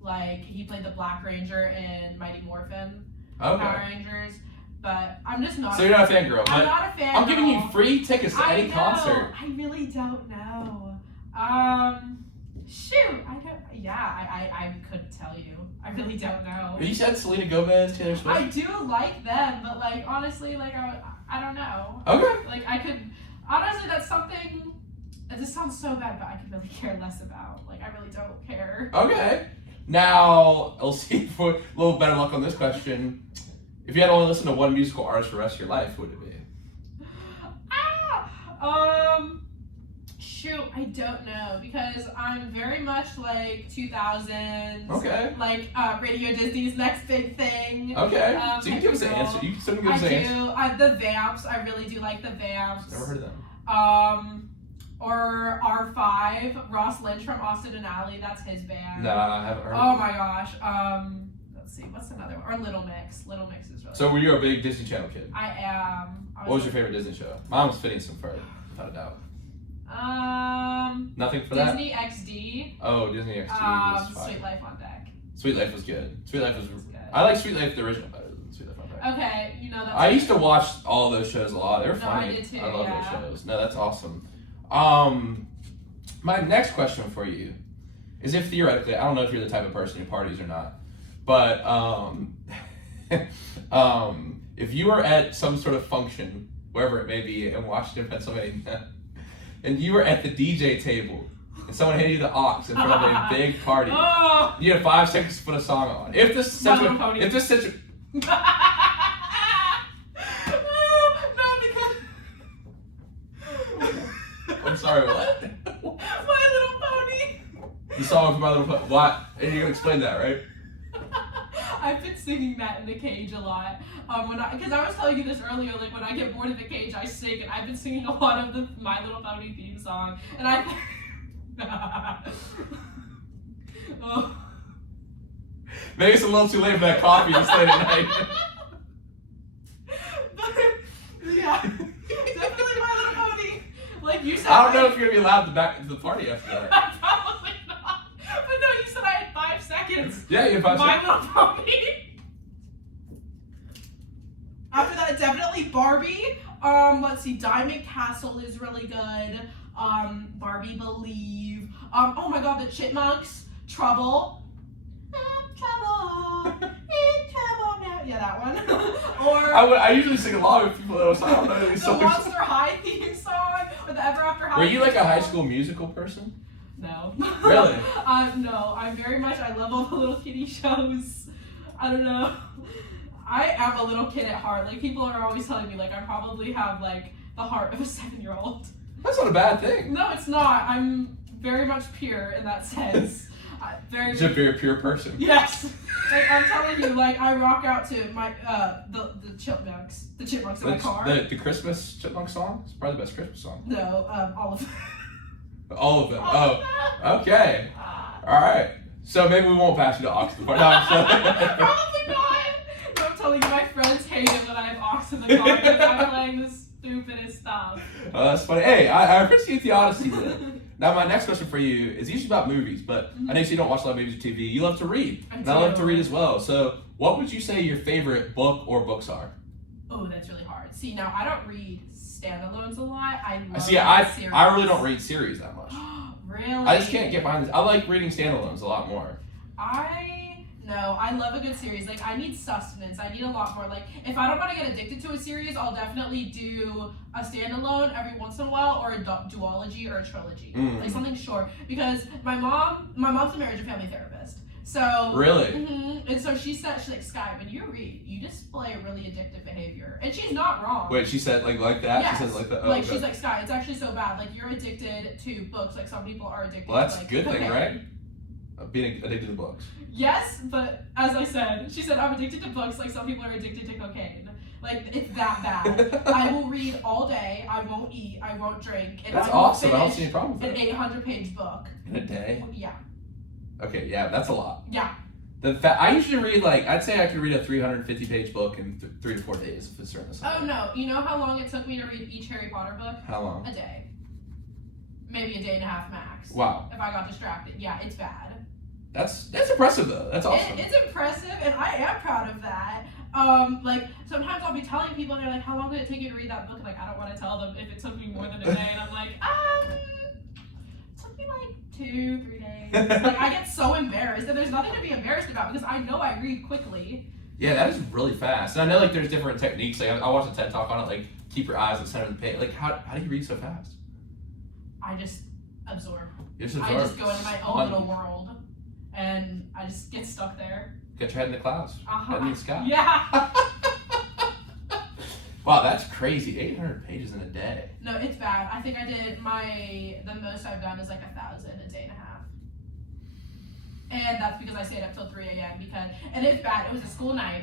like he played the Black Ranger in Mighty Morphin Power Rangers. But I'm just not. So you're not a fangirl. I'm not a fan. I'm giving you free tickets to any concert. I really don't know. Shoot, I don't. Yeah, I couldn't tell you. I really don't know. You said Selena Gomez, Taylor Swift. I do like them, but like honestly, like I don't know. Okay. Like I could honestly, that's something. This sounds so bad, but I could really care less about. Like I really don't care. Okay. Now we'll see for a little better luck on this question. If you had to only listen to one musical artist for the rest of your life, who would it be? Shoot, I don't know because I'm very much like 2000s. Okay. Like Radio Disney's next big thing. Okay. So you can give us an answer. You can give us an answer. I do. The Vamps. I really do like the Vamps. Never heard of them. Or R5. Ross Lynch from Austin and Ally. That's his band. No, I haven't heard. Oh my gosh. Let's see. What's another one? Or Little Mix. Little Mix is really. So were you a big Disney Channel kid? I am. What was your favorite Disney show? Mine was Phineas and Ferb, without a doubt. Nothing for that? Disney XD. Oh, Disney XD was fine. Sweet Life on Deck. Sweet Life was good. Sweet Life was good. I like Sweet Life the original better than Sweet Life on Deck. Okay, you know that's. I used to watch all those shows a lot. They were funny. I did too. I love yeah. those shows. No, that's awesome. My next question for you is if theoretically, I don't know if you're the type of person who parties or not, but if you were at some sort of function, wherever it may be in Washington, Pennsylvania, and you were at the DJ table and someone handed you the aux in front of a big party, you had 5 seconds to put a song on. If this situation, I'm sorry, what? My Little Pony. The song from My Little Pony. What? And you're gonna explain that, right? I've been singing that in the cage a lot. Because I was telling you this earlier, like when I get bored in the cage, I sing, and I've been singing a lot of the My Little Pony theme song, and oh. Maybe it's a little too late for that coffee this late at night. Yeah, definitely My Little Pony. Like you said. I don't know if you're gonna be allowed to back to the party after that. Probably not. But no, you said I had 5 seconds. Yeah, you have 5 seconds. My Little Pony. After that, definitely Barbie. Let's see, Diamond Castle is really good. Barbie Believe. Oh my God, the Chipmunks. Trouble. Trouble. In trouble now. Yeah, that one. Or I usually sing along with people that I don't know these the songs. Monster High theme song, or the Ever After High. Were you like a High song. School Musical person? No. Really? No. I'm very much. I love all the little kitty shows. I don't know. I am a little kid at heart. Like people are always telling me, like I probably have like the heart of a 7-year-old. That's not a bad thing. No, it's not. I'm very much pure in that sense. You're a very pure person. Yes. Like I'm telling you, like I rock out to my the chipmunks in my car. The Christmas Chipmunk song? It's probably the best Christmas song. No, all of them. All of them. Oh, okay. All right. So maybe we won't pass you to Ox the party. No, probably not. No, I'm telling you, my friends hate it when I have Ox in the car because I'm playing the stupidest stuff. Oh, that's funny. Hey, I appreciate the honesty then. Now, my next question for you is usually about movies, but I know you don't watch a lot of movies or TV. You love to read, and I love to read as well. So, what would you say your favorite book or books are? Oh, that's really hard. See, now I don't read standalones a lot. I love series. I really don't read series that much. Really? I just can't get behind this. I like reading standalones a lot more. I love a good series. Like, I need sustenance. I need a lot more. Like, if I don't want to get addicted to a series, I'll definitely do a standalone every once in a while, or a duology or a trilogy. Like, something short. Because my mom's a marriage and family therapist. So really, and so she's like, Sky, when you read, you display really addictive behavior, and she's not wrong. Wait, she said like that? Yes. She said like that. Oh, like okay. she's like, Sky, it's actually so bad. Like you're addicted to books. Like some people are addicted. Well, that's to, like, a good thing, cocaine. right? Being addicted to books. Yes, but as I said, she said I'm addicted to books. Like some people are addicted to cocaine. Like it's that bad. I will read all day. I won't eat. I won't drink. And That's I will awesome. I don't see any problem with an that. 800-page book In a day? Yeah. Okay, yeah, that's a lot. Yeah. I usually read I'd say I could read a 350-page book in 3 to 4 days if it's starting to. Oh no! You know how long it took me to read each Harry Potter book? How long? A day. Maybe a day and a half max. Wow. If I got distracted, yeah, it's bad. That's impressive though. That's awesome. It's impressive, and I am proud of that. Sometimes I'll be telling people, and they're like, "How long did it take you to read that book?" And I don't want to tell them if it took me more than a day, and I'm like, it took me 2-3 days. I get so embarrassed, and there's nothing to be embarrassed about because I know I read quickly. Yeah, that is really fast. And I know there's different techniques. I watched a TED Talk on it. Keep your eyes at the center of the page. How do you read so fast? I just absorb. You just absorb. I just go into my own little world, and I just get stuck there. Get your head in the clouds. Head in the sky. Yeah. Wow, that's crazy. 800 pages in a day. No, it's bad. I think I did the most I've done is 1,000 a day and a half. And that's because I stayed up till 3 a.m. and it's bad. It was a school night,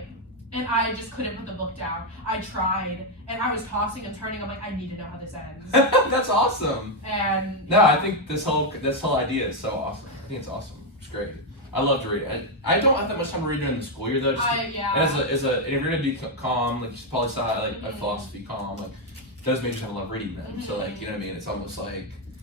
and I just couldn't put the book down. I tried, and I was tossing and turning. I'm like, I need to know how this ends. That's awesome. And no, I think this whole idea is so awesome. I think it's awesome. It's great. I love to read. I don't have that much time to read during the school year though. Yeah. And if you're gonna be calm, you poli sci, a philosophy calm, those majors have a lot of reading them. So you know what I mean. It's almost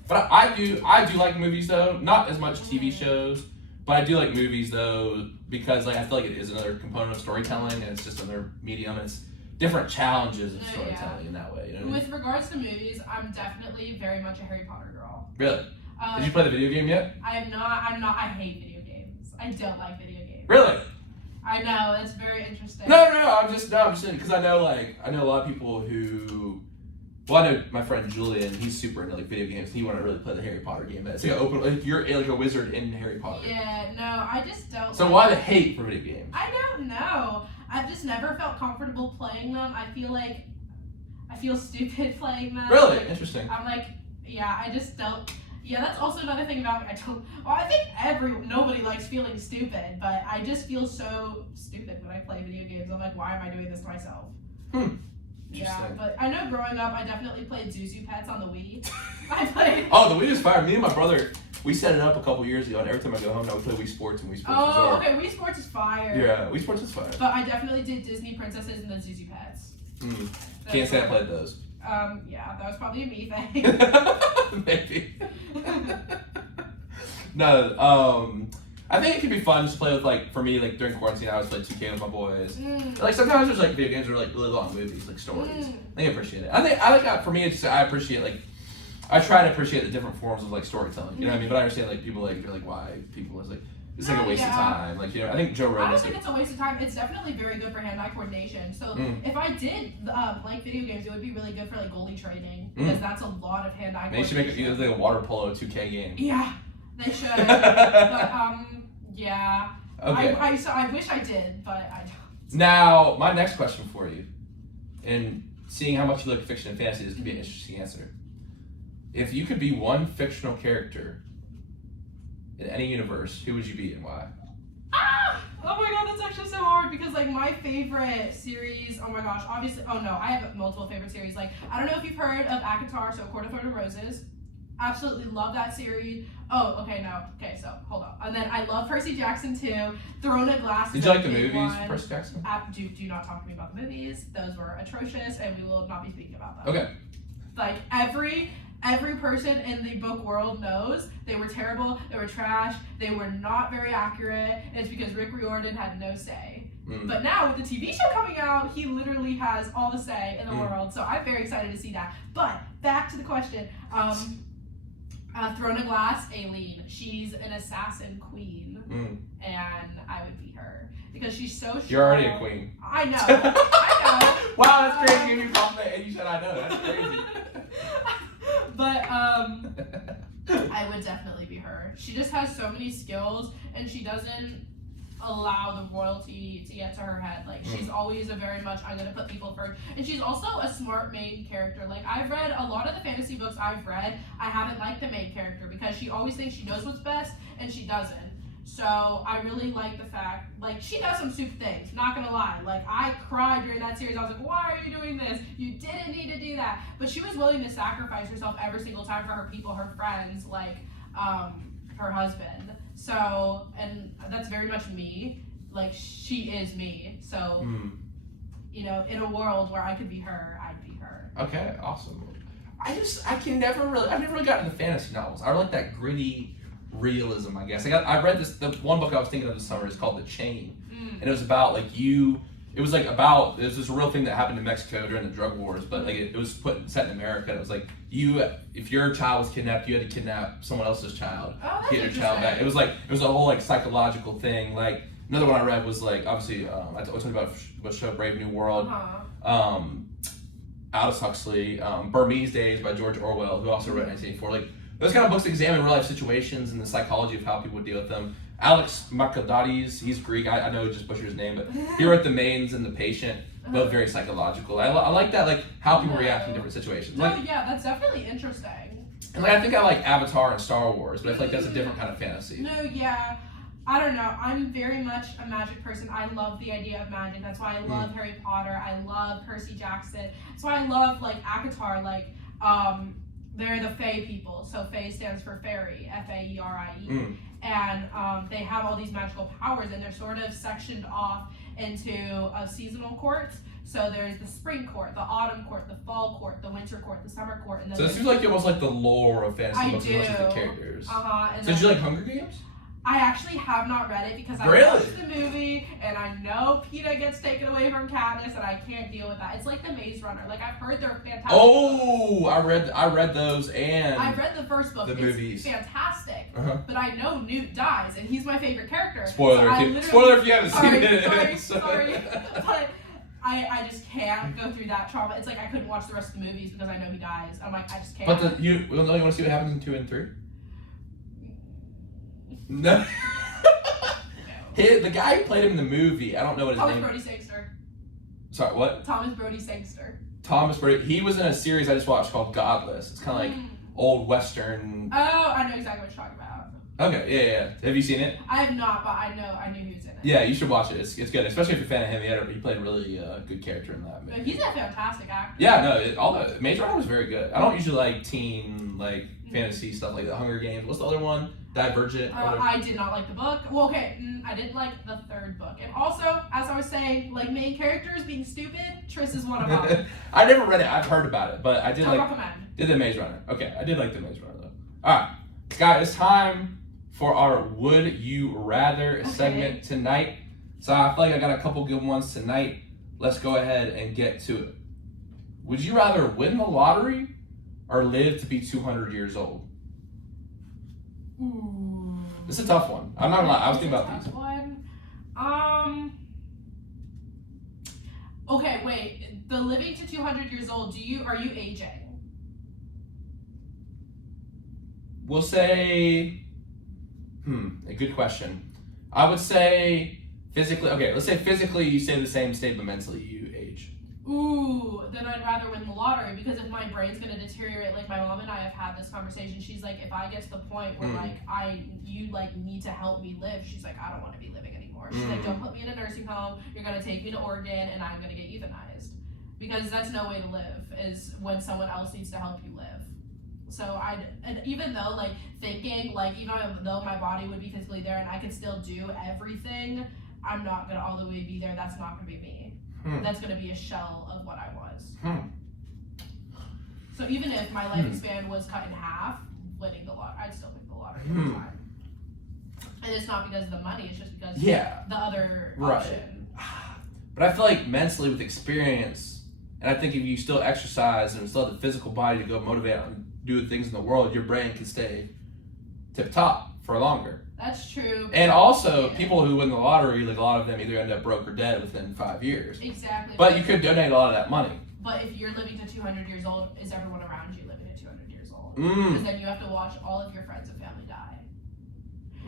but I do like movies though. Not as much TV shows, but I do like movies though because I feel like it is another component of storytelling, and it's just another medium. And it's different challenges of storytelling in that way. You know what I mean? With regards to movies, I'm definitely very much a Harry Potter girl. Really? Did you play the video game yet? I have not. I'm not. I hate video games. I don't like video games. Really? I know, that's very interesting. No, I'm just saying because I know a lot of people who. Well, I know my friend Julian. He's super into video games. He wanted to really play the Harry Potter game. It's you're a wizard in Harry Potter. Yeah, no, I just don't. So why the hate for video games? I don't know. I've just never felt comfortable playing them. I feel stupid playing them. Really interesting. I'm I just don't. Yeah, that's also another thing about me. I think nobody likes feeling stupid, but I just feel so stupid when I play video games. I'm like, why am I doing this to myself? Yeah, but I know growing up, I definitely played Zuzu Pets on the Wii. I played. Oh, the Wii is fire. Me and my brother, we set it up a couple years ago, and every time I go home, I would play Wii Sports and Wii Sports Resort. Oh, okay, Wii Sports is fire. Yeah, Wii Sports is fire. But I definitely did Disney Princesses and the Zuzu Pets. Can't say I played those. Yeah, that was probably a me thing. Maybe. No, I think it could be fun just to play with for me during quarantine I always play 2K with my boys. Sometimes there's video games or really long movies, stories. I appreciate it. For me it's just I appreciate I try to appreciate the different forms of storytelling. You know what I mean? But I understand people they're why people is it's a waste of time. I think Joe Rogan. I don't think it's a waste of time. It's definitely very good for hand-eye coordination. So if I did like video games, it would be really good for goalie training because that's a lot of hand-eye coordination. They should make a water polo 2K game. Yeah, they should. But yeah. Okay. I wish I did, but I don't. Now, my next question for you, and seeing how much you like fiction and fantasy, this could be an interesting answer. If you could be one fictional character in any universe, who would you be and why? Oh my god, that's actually so hard because my favorite series, oh my gosh, obviously, oh no, I have multiple favorite series. I don't know if you've heard of ACOTAR, so Court of Thorns and Roses. Absolutely love that series. Oh, okay, no. Okay, so hold on. And then I love Percy Jackson too. Throne of Glass. Did you like the movies, Percy Jackson? Do not talk to me about the movies. Those were atrocious, and we will not be speaking about them. Okay. Every person in the book world knows they were terrible, they were trash, they were not very accurate, and it's because Rick Riordan had no say. But now with the TV show coming out, he literally has all the say in the world, so I'm very excited to see that. But back to the question, Throne of Glass, Aileen. She's an assassin queen, and I would be her because she's so strong. You're already a queen. I know. I know. Wow, that's crazy. You compliment and you said I know. That's crazy. But I would definitely be her. She just has so many skills, and she doesn't allow the royalty to get to her head. She's always very much, I'm gonna put people first. And she's also a smart main character. I've read a lot of the fantasy books I've read, I haven't liked the main character because she always thinks she knows what's best, and she doesn't. So I really like the fact, she does some stupid things, not gonna lie. I cried during that series. I was like, why are you doing this? You didn't need to do that. But she was willing to sacrifice herself every single time for her people, her friends, her husband. So, and that's very much me. like she is me. So, Mm. you know, in a world where I could be her, I'd be her. Okay, awesome. I've never really gotten into fantasy novels. I like that gritty realism, I guess. I read the one book I was thinking of this summer is called The Chain. And it was about it was this real thing that happened in Mexico during the drug wars, but like it was set in America. It was like if your child was kidnapped, you had to kidnap someone else's child Oh, to get your child back. It was a whole like psychological thing. Like another one I read was like obviously I talked about the show Brave New World. Aldous Huxley, Burmese Days by George Orwell, who also wrote 1984. Like those kind of books examine real life situations and the psychology of how people deal with them. Alex Makadades, he's Greek. I know just butchered his name, but he wrote The Mains and The Patient, both very psychological. I like that, like how people react in different situations. No, yeah, that's definitely interesting. And like I think I like Avatar and Star Wars, but I feel like that's a different kind of fantasy. No, yeah. I don't know. I'm very much a magic person. I love the idea of magic. That's why I love Harry Potter. I love Percy Jackson. That's why I love like ACOTAR. Like they're the Fae people. So Fae stands for fairy, F-A-E-R-I-E. And they have all these magical powers, and they're sort of sectioned off into seasonal courts. So there's the spring court, the autumn court, the fall court, the winter court, the summer court, and then so it seems like almost like the lore of fantasy books as much as the characters. So did you like Hunger Games? I actually have not read it because I watched the movie and I know PETA gets taken away from Katniss and I can't deal with that. It's like the Maze Runner. Like I've heard they're fantastic. Oh, books. I read those and I read the first book. It's movies. Fantastic. But I know Newt dies and he's my favorite character. Spoiler if you haven't seen it. Sorry. But I just can't go through that trauma. It's like I couldn't watch the rest of the movies because I know he dies. I'm like, I just can't. But you want to see what happens in 2 and 3? No. The guy who played him in the movie, I don't know what his name is. Thomas Brody Sangster. Sorry, what? Thomas Brody Sangster. Thomas Brody. He was in a series I just watched called Godless. It's kind of like old Western. Oh, I know exactly what you're talking about. Okay, yeah. Have you seen it? I have not, but I knew he was in it. Yeah, you should watch it. It's good, especially if you're a fan of him. He played a really good character in that movie. He's a fantastic actor. Yeah, no, all the Maze Runner was very good. I don't usually like teen fantasy stuff like the Hunger Games. What's the other one? Divergent. I did not like the book. Well, okay, I didn't like the third book. And also, as I was saying, like main characters being stupid, Triss is one of them. I never read it. I've heard about it, but I did recommend. Did the Maze Runner. Okay, I did like the Maze Runner though. All right, Sky, it's time for our Would You Rather segment tonight. So I feel like I got a couple good ones tonight. Let's go ahead and get to it. Would you rather win the lottery or live to be 200 years old? Ooh. This is a tough one. I'm not gonna lie. I was thinking about these. Okay, wait. The living to 200 years old. Are you aging? We'll say. A good question. I would say physically. Okay, let's say physically you stay the same state, but mentally you age. Ooh, then I'd rather win the lottery because if my brain's gonna deteriorate, like my mom and I have had this conversation. She's like, if I get to the point where you need to help me live, she's like, I don't want to be living anymore. She's like, don't put me in a nursing home. You're gonna take me to Oregon, and I'm gonna get euthanized because that's no way to live. Is when someone else needs to help you live. So and even though even though my body would be physically there and I could still do everything, I'm not gonna all the way be there. That's not gonna be me. That's going to be a shell of what I was. So even if my lifespan was cut in half, winning the lottery, I'd still win the lottery every time. And it's not because of the money, it's just because the other option. But I feel like mentally with experience, and I think if you still exercise and still have the physical body to go motivate and do things in the world, your brain can stay tip top for longer. That's true. And also, people who win the lottery, like a lot of them either end up broke or dead within 5 years. Exactly. But you could donate a lot of that money. But if you're living to 200 years old, is everyone around you living to 200 years old? Because then you have to watch all of your friends and family die.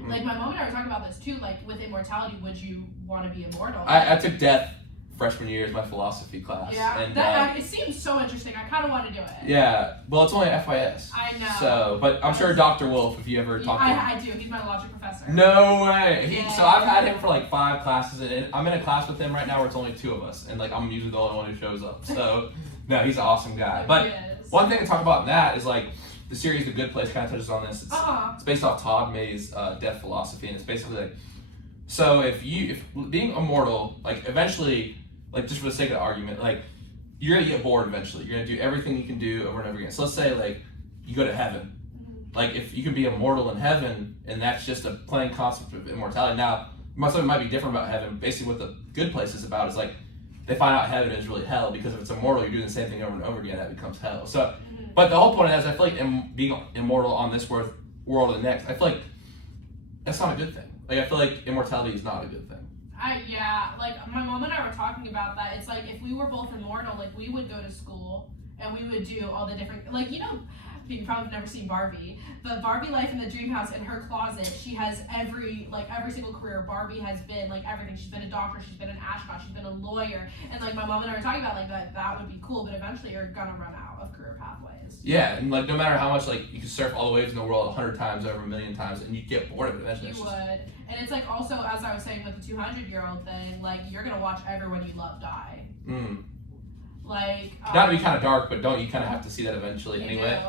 Like my mom and I were talking about this too. Like with immortality, would you want to be immortal? I took death freshman year as my philosophy class. Yeah, and it seems so interesting. I kind of want to do it. Yeah, well, it's only FYS. I know. So, but I'm sure Dr. Wolf, if you ever talk to him. I do. He's my logic professor. No way. So I've had him for 5 classes, and I'm in a class with him right now where it's only 2 of us, and I'm usually the only one who shows up. So, no, he's an awesome guy. But one thing to talk about in that is the series The Good Place kind of touches on this. It's based off Todd May's death philosophy, and it's basically So if being immortal, like eventually, like just for the sake of the argument, like you're gonna get bored eventually. You're gonna do everything you can do over and over again. So let's say like you go to heaven. Like if you can be immortal in heaven, and that's just a plain concept of immortality. Now, something might be different about heaven. Basically, what the good place is about is like they find out heaven is really hell, because if it's immortal, you're doing the same thing over and over again. That becomes hell. So, but the whole point is, I feel like being immortal on this world and the next, I feel like that's not a good thing. Like I feel like immortality is not a good thing. Like my mom and I were talking about that. It's like if we were both immortal, like we would go to school and we would do all the different, like, you know, you probably have never seen Barbie, but Barbie Life in the Dream House, in her closet, she has every single career. Barbie has been like everything. She's been a doctor, she's been an astronaut, she's been a lawyer, and like my mom and I were talking about like that would be cool, but eventually you're gonna run out of career pathways. Yeah, and like no matter how much like you can surf all the waves in the world 100 times over, 1,000,000 times, and you get bored of it eventually. You would, and it's like also, as I was saying with the 200-year-old thing, like you're gonna watch everyone you love die. Like that would be kind of dark, but don't you kind of have to see that eventually anyway?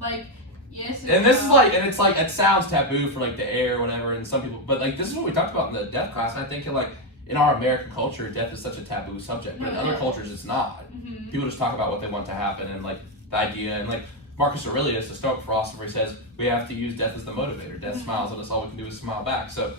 Like yes. And this is like, and it's like it sounds taboo for like the air or whatever, and some people, but like this is what we talked about in the death class. And I think like in our American culture, death is such a taboo subject, but in other cultures, it's not. People just talk about what they want to happen and like the idea, and like Marcus Aurelius, the Stoic philosopher, he says we have to use death as the motivator. Death smiles at us, all we can do is smile back. So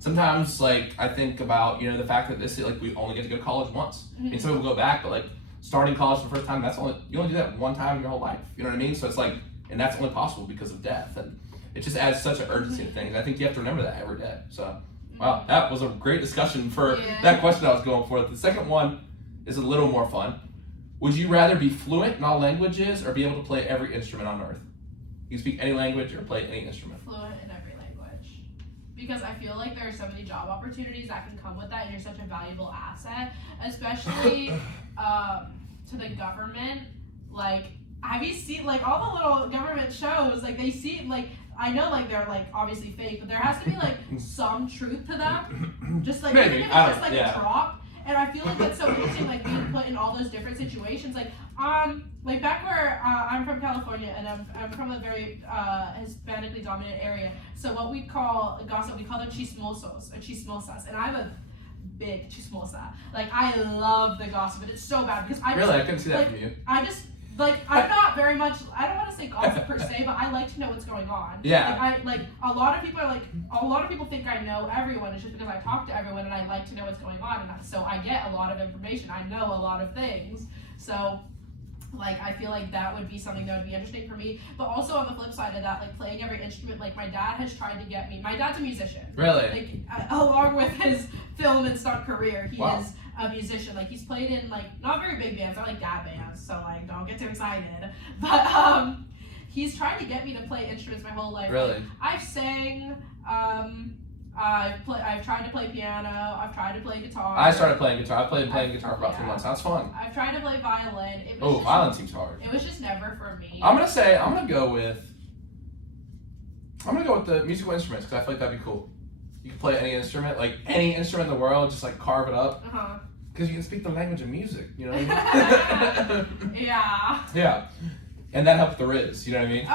sometimes like I think about, you know, the fact that this like we only get to go to college once. And some people go back, but like starting college for the first time, you only do that one time in your whole life. You know what I mean? So it's like, and that's only possible because of death, and it just adds such an urgency to things. I think you have to remember that every day. So wow, that was a great discussion for that question I was going for. The second one is a little more fun. Would you rather be fluent in all languages or be able to play every instrument on earth? You can speak any language or play any instrument. Fluent in every language. Because I feel like there are so many job opportunities that can come with that, and you're such a valuable asset, especially to the government. Like, have you seen like all the little government shows? Like they see, like, I know like they're like obviously fake, but there has to be like some truth to them. Just like even if it's just like a drop. And I feel like that's so interesting, like being put in all those different situations. Like back where I'm from California, and I'm from a very Hispanically dominated area. So what we call gossip, we call them chismosos or chismosas, and I'm a big chismosa. Like I love the gossip, but it's so bad because I couldn't see that like, from you. I'm not very much. I don't want to say gossip per se, but I like to know what's going on. Yeah. Like a lot of people think I know everyone. It's just because I talk to everyone and I like to know what's going on, and so I get a lot of information. I know a lot of things. So, like I feel like that would be something that would be interesting for me. But also on the flip side of that, like playing every instrument. Like my dad has tried to get me. My dad's a musician. Really? Like along with his film and stunt career, he is a musician. Like he's played in like not very big bands, not like dad bands, so like don't get too excited. But he's tried to get me to play instruments my whole life. Really? Like, I've sang, I've tried to play piano, I've tried to play guitar. I started playing guitar. I've played playing guitar for about 3 months. That's fun. I've tried to play violin. Violin seems hard. It was just never for me. I'm gonna go with the musical instruments, because I feel like that'd be cool. You can play any instrument, like any instrument in the world, just like carve it up. Because you can speak the language of music, you know what I mean? Yeah. And that helps the Riz, you know what I mean?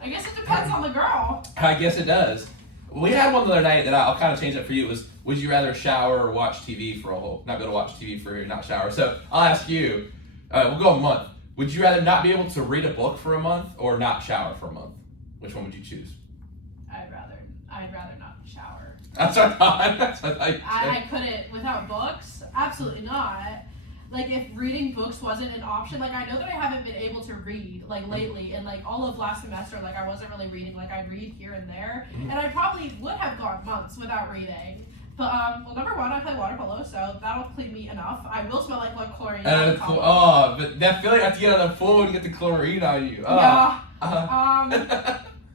I guess it depends on the girl. I guess it does. We had one the other night that I'll kind of change that for you. Was would you rather shower or watch TV for not be able to watch TV for not shower? So I'll ask you, we'll go a month. Would you rather not be able to read a book for a month or not shower for a month? Which one would you choose? I'd rather not shower. That's what I thought. I couldn't without books. Absolutely not. Like if reading books wasn't an option, like I know that I haven't been able to read like lately, and like all of last semester, like I wasn't really reading. Like I'd read here and there, and I probably would have gone months without reading. But well, number one, I play water polo, so that'll clean me enough. I will smell like chlorine. But that feeling after you get out of the pool and get the chlorine on you.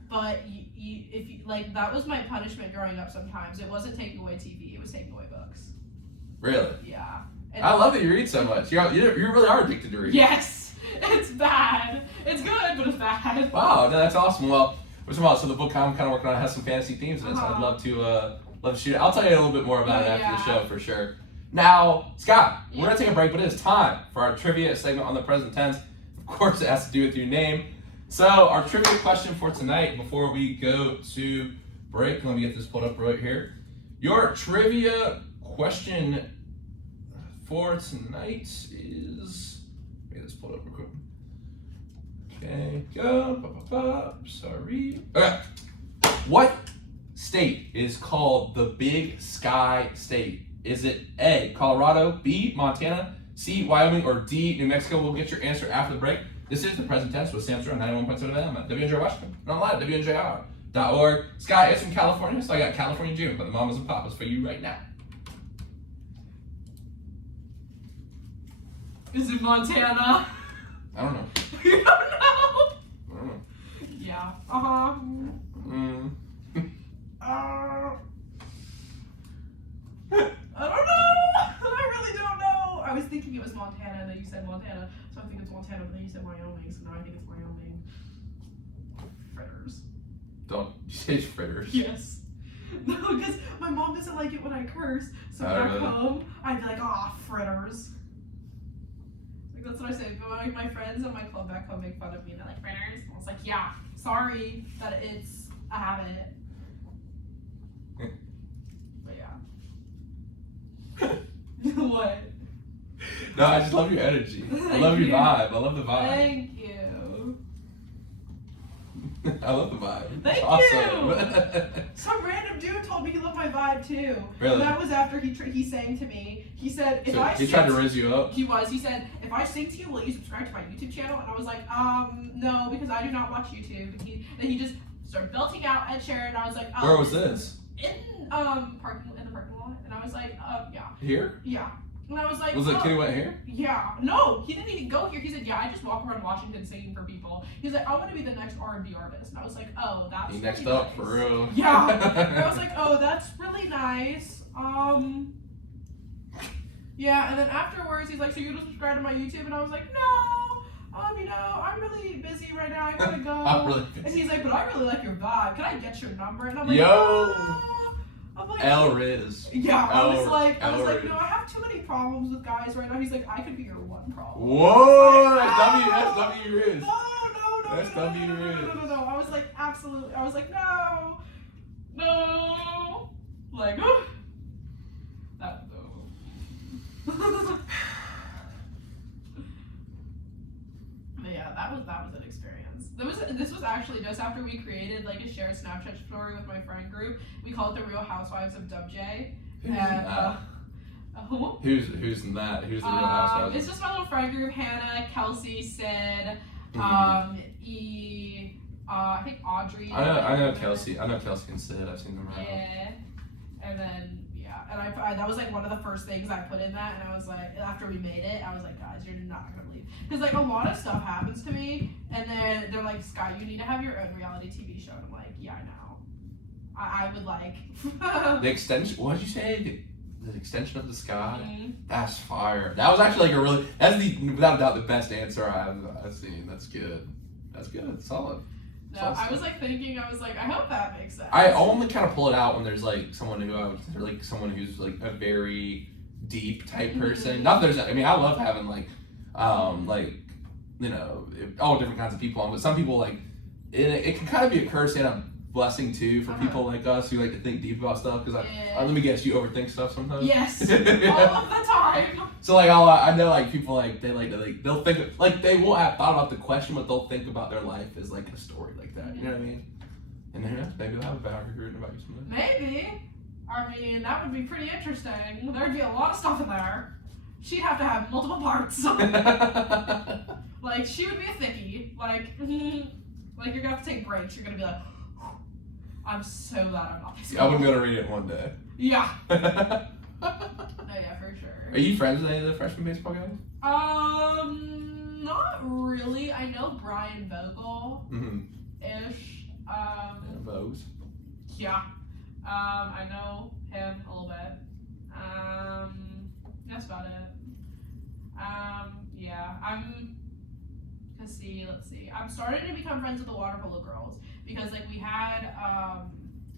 But if you like, that was my punishment growing up. Sometimes it wasn't taking away TV; it was taking away books. Really? Yeah. And I love that you read so much. You really are addicted to reading. Yes, it's bad. It's good, but it's bad. Wow, no, that's awesome. Well, so the book I'm kind of working on has some fantasy themes in it, so I'd love to shoot it. I'll tell you a little bit more about it after the show for sure. Now, Scott, we're gonna take a break, but it is time for our trivia segment on the present tense. Of course, it has to do with your name. So our trivia question for tonight, before we go to break. Let me get this pulled up right here. Your trivia question for tonight is. Let me get this pulled up real quick. Okay, go. Sorry. Okay. What state is called the Big Sky State? Is it A, Colorado, B, Montana, C, Wyoming, or D, New Mexico? We'll get your answer after the break. This is the present tense with Sam on 91.7 FM at WNJR Washington and online at WNJR.org. Sky is from California, so I got California June, but the mamas and papas for you right now. Is it Montana? I don't know. You don't know? I don't know. Yeah. I don't know. I really don't know. I was thinking it was Montana, and then you said Montana, so I think it's Montana, but then you said Wyoming, so now I think it's Wyoming. Fritters. Don't you say fritters? Yes. No, because my mom doesn't like it when I curse, so back really? home, I'd be like, fritters. Like, that's what I say. But like, my friends at my club back home make fun of me, and they're like, fritters? And I was like, yeah, sorry that it's a habit. But yeah. What? No, I just love your energy. I love your vibe. I love the vibe. Thank you. I love the vibe. Thank you. Some random dude told me he loved my vibe too. Really? And that was after he sang to me. He said, if So I he sing tried to raise you up? He said, if I sing to you, will you subscribe to my YouTube channel? And I was like, no, because I do not watch YouTube. And he just started belting out Ed Sheeran, and I was like, Where was this? In the parking lot. And I was like, yeah. Here? Yeah. And I was like, Was it kid went here? Yeah. No, he didn't even go here. He said, yeah, I just walk around Washington singing for people. He's like, I want to be the next R&B artist. And I was like, oh, that's He really next up, nice. for real. Yeah. And I was like, oh, that's really nice. Yeah, and then afterwards, he's like, so you're gonna subscribe to my YouTube? And I was like, no, I'm really busy right now. I gotta go. I'm really busy. And he's like, but I really like your vibe. Can I get your number? And I'm like, Yo. I'm like, El Riz. yeah, I was like, Riz. no, I have too many problems with guys right now. He's like, I could be your one problem. Whoa, Like, that's W Riz. No. That's W Riz. No. I was like, absolutely. I was like, no. Like, that no. But yeah, that was an experience. This was actually just after we created like a shared Snapchat story with my friend group. We call it the Real Housewives of Dubjay. Who's that? Who's that? Who's the Real Housewives? It's just my little friend group: Hannah, Kelsey, Sid, I think Audrey. I know Kelsey. I know Kelsey and Sid. I've seen them around. Yeah, and then and I that was like one of the first things I put in that, and I was like, after we made it, I was like, guys, you're not gonna believe, because like a lot of stuff happens to me, and then they're like, Sky, you need to have your own reality TV show, and I'm like, yeah, I know. I would like The extension. What did you say? The extension of the sky. Mm-hmm. That's fire. That was actually like that's without a doubt the best answer I've seen. That's good. That's good. Solid. No, I was like thinking, I was like, I hope that makes sense. I only kind of pull it out when there's like someone who I would consider like someone who's like a very deep type person. Mm-hmm. Not there's. I mean, I love having like all different kinds of people on, but some people like it can kind of be a curse and a blessing too for people like us who like to think deep about stuff. Because let me guess, you overthink stuff sometimes. Yes, all of the time. So like I know like people like they'll think like they won't have thought about the question, but they'll think about their life as like a story like that. You know what I mean? And then maybe they'll have a biography written about you someday. Maybe. I mean, that would be pretty interesting. There'd be a lot of stuff in there. She'd have to have multiple parts. Like she would be a thickie. Like you're gonna have to take breaks. You're gonna be like, I'm so glad I'm not this girl. I'm gonna read it one day. Yeah. No, yeah, for sure. Are you friends with any of the freshman baseball guys? Not really. I know Brian Vogel. Ish. Vogues. Yeah. I know him a little bit. That's about it. Yeah. Let's see. I'm starting to become friends with the water polo girls because like we had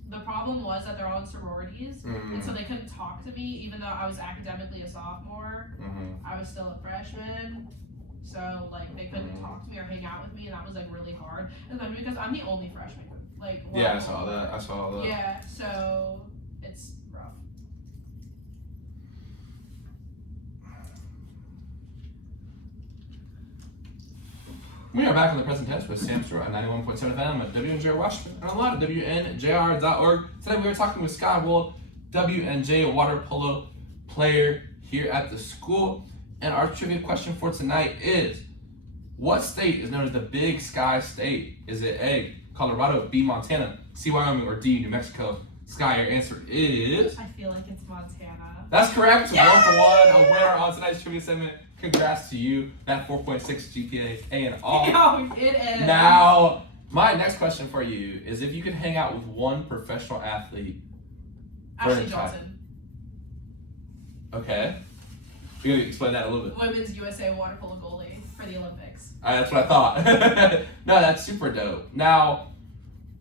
the problem was that they're all in sororities and so they couldn't talk to me even though I was academically a sophomore. I was still a freshman. So like they couldn't talk to me or hang out with me, and that was like really hard. And then because I'm the only freshman like Yeah, I saw that. Yeah, so it's rough. We are back on the present tense with Sam Stewart on 91.7 FM at WNJ Washington and a lot of WNJR.org. Today we are talking with Sky Wald, WNJ water polo player here at the school. And our trivia question for tonight is, what state is known as the Big Sky State? Is it A, Colorado, B, Montana, C, Wyoming, or D, New Mexico? Sky, your answer is... I feel like it's Montana. That's correct. Yay! 1 for 1. A winner on tonight's trivia segment. Congrats to you. That 4.6 GPA paying off. Oh, it is. Now, my next question for you is if you could hang out with one professional athlete. Ashley Johnson. Okay. You gonna explain that a little bit? Women's USA water polo goalie for the Olympics. That's what I thought. No, that's super dope. Now,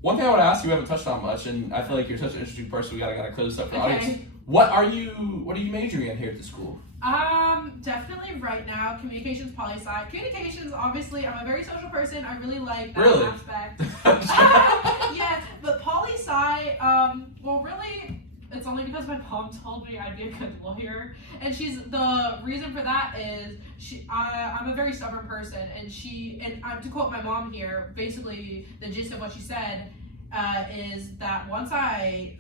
one thing I want to ask you, we haven't touched on much, and I feel like you're such an interesting person. We gotta close this up for the audience. What are you majoring in here at the school? Definitely right now, communications, poli-sci. Communications, obviously, I'm a very social person. I really like that Really? aspect. Yeah, but poli-sci, well, really, it's only because my mom told me I'd be a good lawyer, and the reason for that is I'm a very stubborn person, and to quote my mom here, basically the gist of what she said is that once I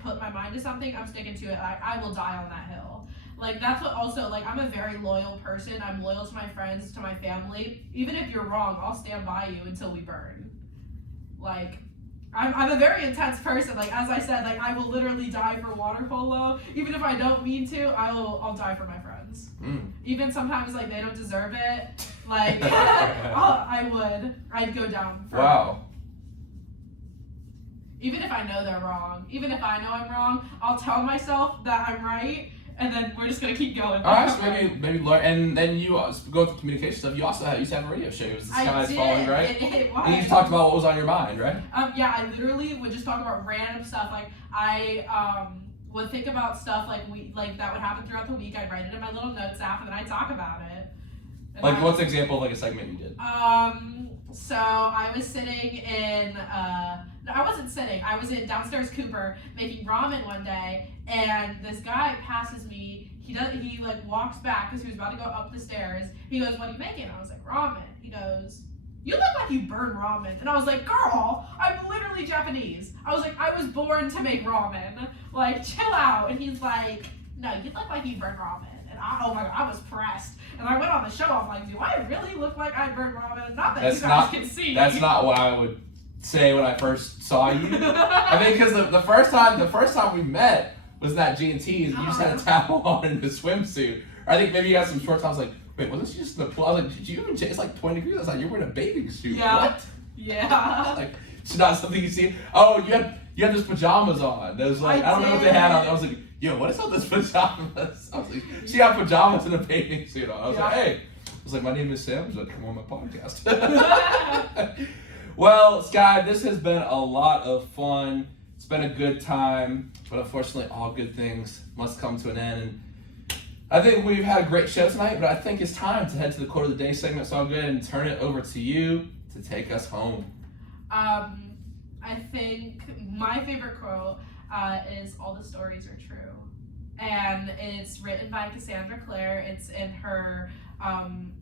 put my mind to something, I'm sticking to it. I will die on that hill. Like, that's what also, like, I'm a very loyal person. I'm loyal to my friends, to my family. Even if you're wrong, I'll stand by you until we burn. Like, I'm a very intense person. Like, as I said, like, I will literally die for water polo. Even if I don't mean to, I'll die for my friends. Even sometimes, like, they don't deserve it. Like, I'd go down for Wow. Even if I know they're wrong, even if I know I'm wrong, I'll tell myself that I'm right, and then we're just gonna keep going. Alright, so maybe learn, and then you go through communication stuff. You also used to have a radio show. It was The Sky's Falling, right? It was. And you talked about what was on your mind, right? Yeah, I literally would just talk about random stuff. Like, I would think about stuff that would happen throughout the week. I'd write it in my little notes app, and then I'd talk about it. And Like, what's an example of like a segment you did? So I was sitting in, no, I wasn't sitting. I was in downstairs Cooper making ramen one day, and this guy passes me. He like walks back because he was about to go up the stairs. He goes, "What are you making?" I was like, "Ramen." He goes, "You look like you burn ramen." And I was like, "Girl, I'm literally Japanese." I was like, "I was born to make ramen. Like, chill out." And he's like, "No, you look like you burn ramen." And oh my god, I was pressed. And I went on the show. I'm like, "Do I really look like I burn ramen?" Not that you guys can see. That's not what I would say when I first saw you. I mean, because the first time we met was that G&T, and you just had a towel on in the swimsuit. Or I think maybe you had some shorts. I was like, "Wait, wasn't she just in the pool?" I was like, "Did you even? It's like 20 degrees outside. You're wearing a bathing suit. Yeah. What?" Yeah. Like, it's not something you see. Oh, you had those pajamas on. Those like I don't know what they had on. I was like, "Yo, what is all this pajamas?" I was like, she had pajamas and a bathing suit on. I was like, "Hey." I was like, "My name is Sam. So come on my podcast." Well, Sky, this has been a lot of fun. It's been a good time, but unfortunately, all good things must come to an end. And I think we've had a great show tonight, but I think it's time to head to the quote of the day segment. So I'll go ahead and turn it over to you to take us home. I think my favorite quote is "All the stories are true," and it's written by Cassandra Clare. It's in her.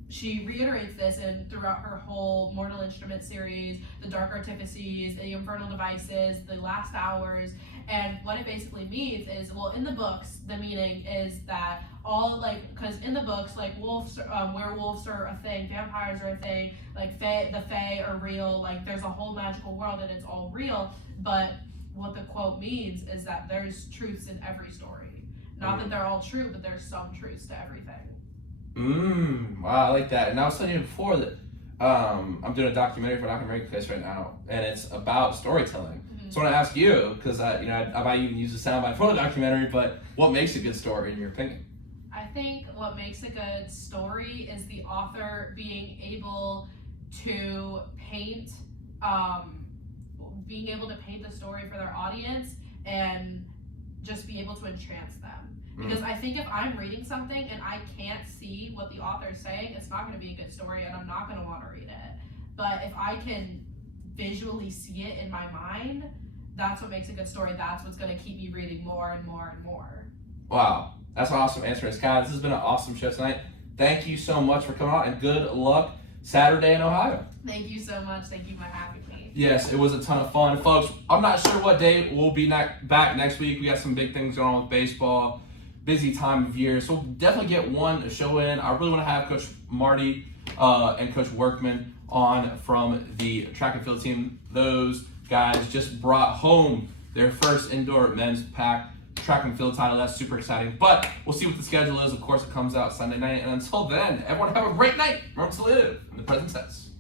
She reiterates this throughout her whole Mortal Instrument series, the Dark Artifices, the Infernal Devices, the Last Hours, and what it basically means is, well, in the books, the meaning is that because in the books, like werewolves are a thing, vampires are a thing, like the Fae are real, like there's a whole magical world and it's all real, but what the quote means is that there's truths in every story. Not that they're all true, but there's some truths to everything. Wow, I like that. And I was telling you before that I'm doing a documentary for Documentary Place right now, and it's about storytelling. Mm-hmm. So I want to ask you, because I might even use the soundbite for the documentary, but what makes a good story in your opinion? I think what makes a good story is the author being able to paint the story for their audience and just be able to entrance them. Because I think if I'm reading something and I can't see what the author is saying, it's not going to be a good story and I'm not going to want to read it. But if I can visually see it in my mind, that's what makes a good story. That's what's going to keep me reading more and more and more. Wow, that's an awesome answer, Sky. This has been an awesome show tonight. Thank you so much for coming on, and good luck Saturday in Ohio. Thank you so much. Thank you for having me. Yes, it was a ton of fun. Folks, I'm not sure what day we'll be back next week. We got some big things going on with baseball. Busy time of year. So we'll definitely get one show in. I really want to have Coach Marty and Coach Workman on from the track and field team. Those guys just brought home their first indoor men's pack track and field title. That's super exciting. But we'll see what the schedule is. Of course, it comes out Sunday night. And until then, everyone have a great night. Remember to live in the present tense.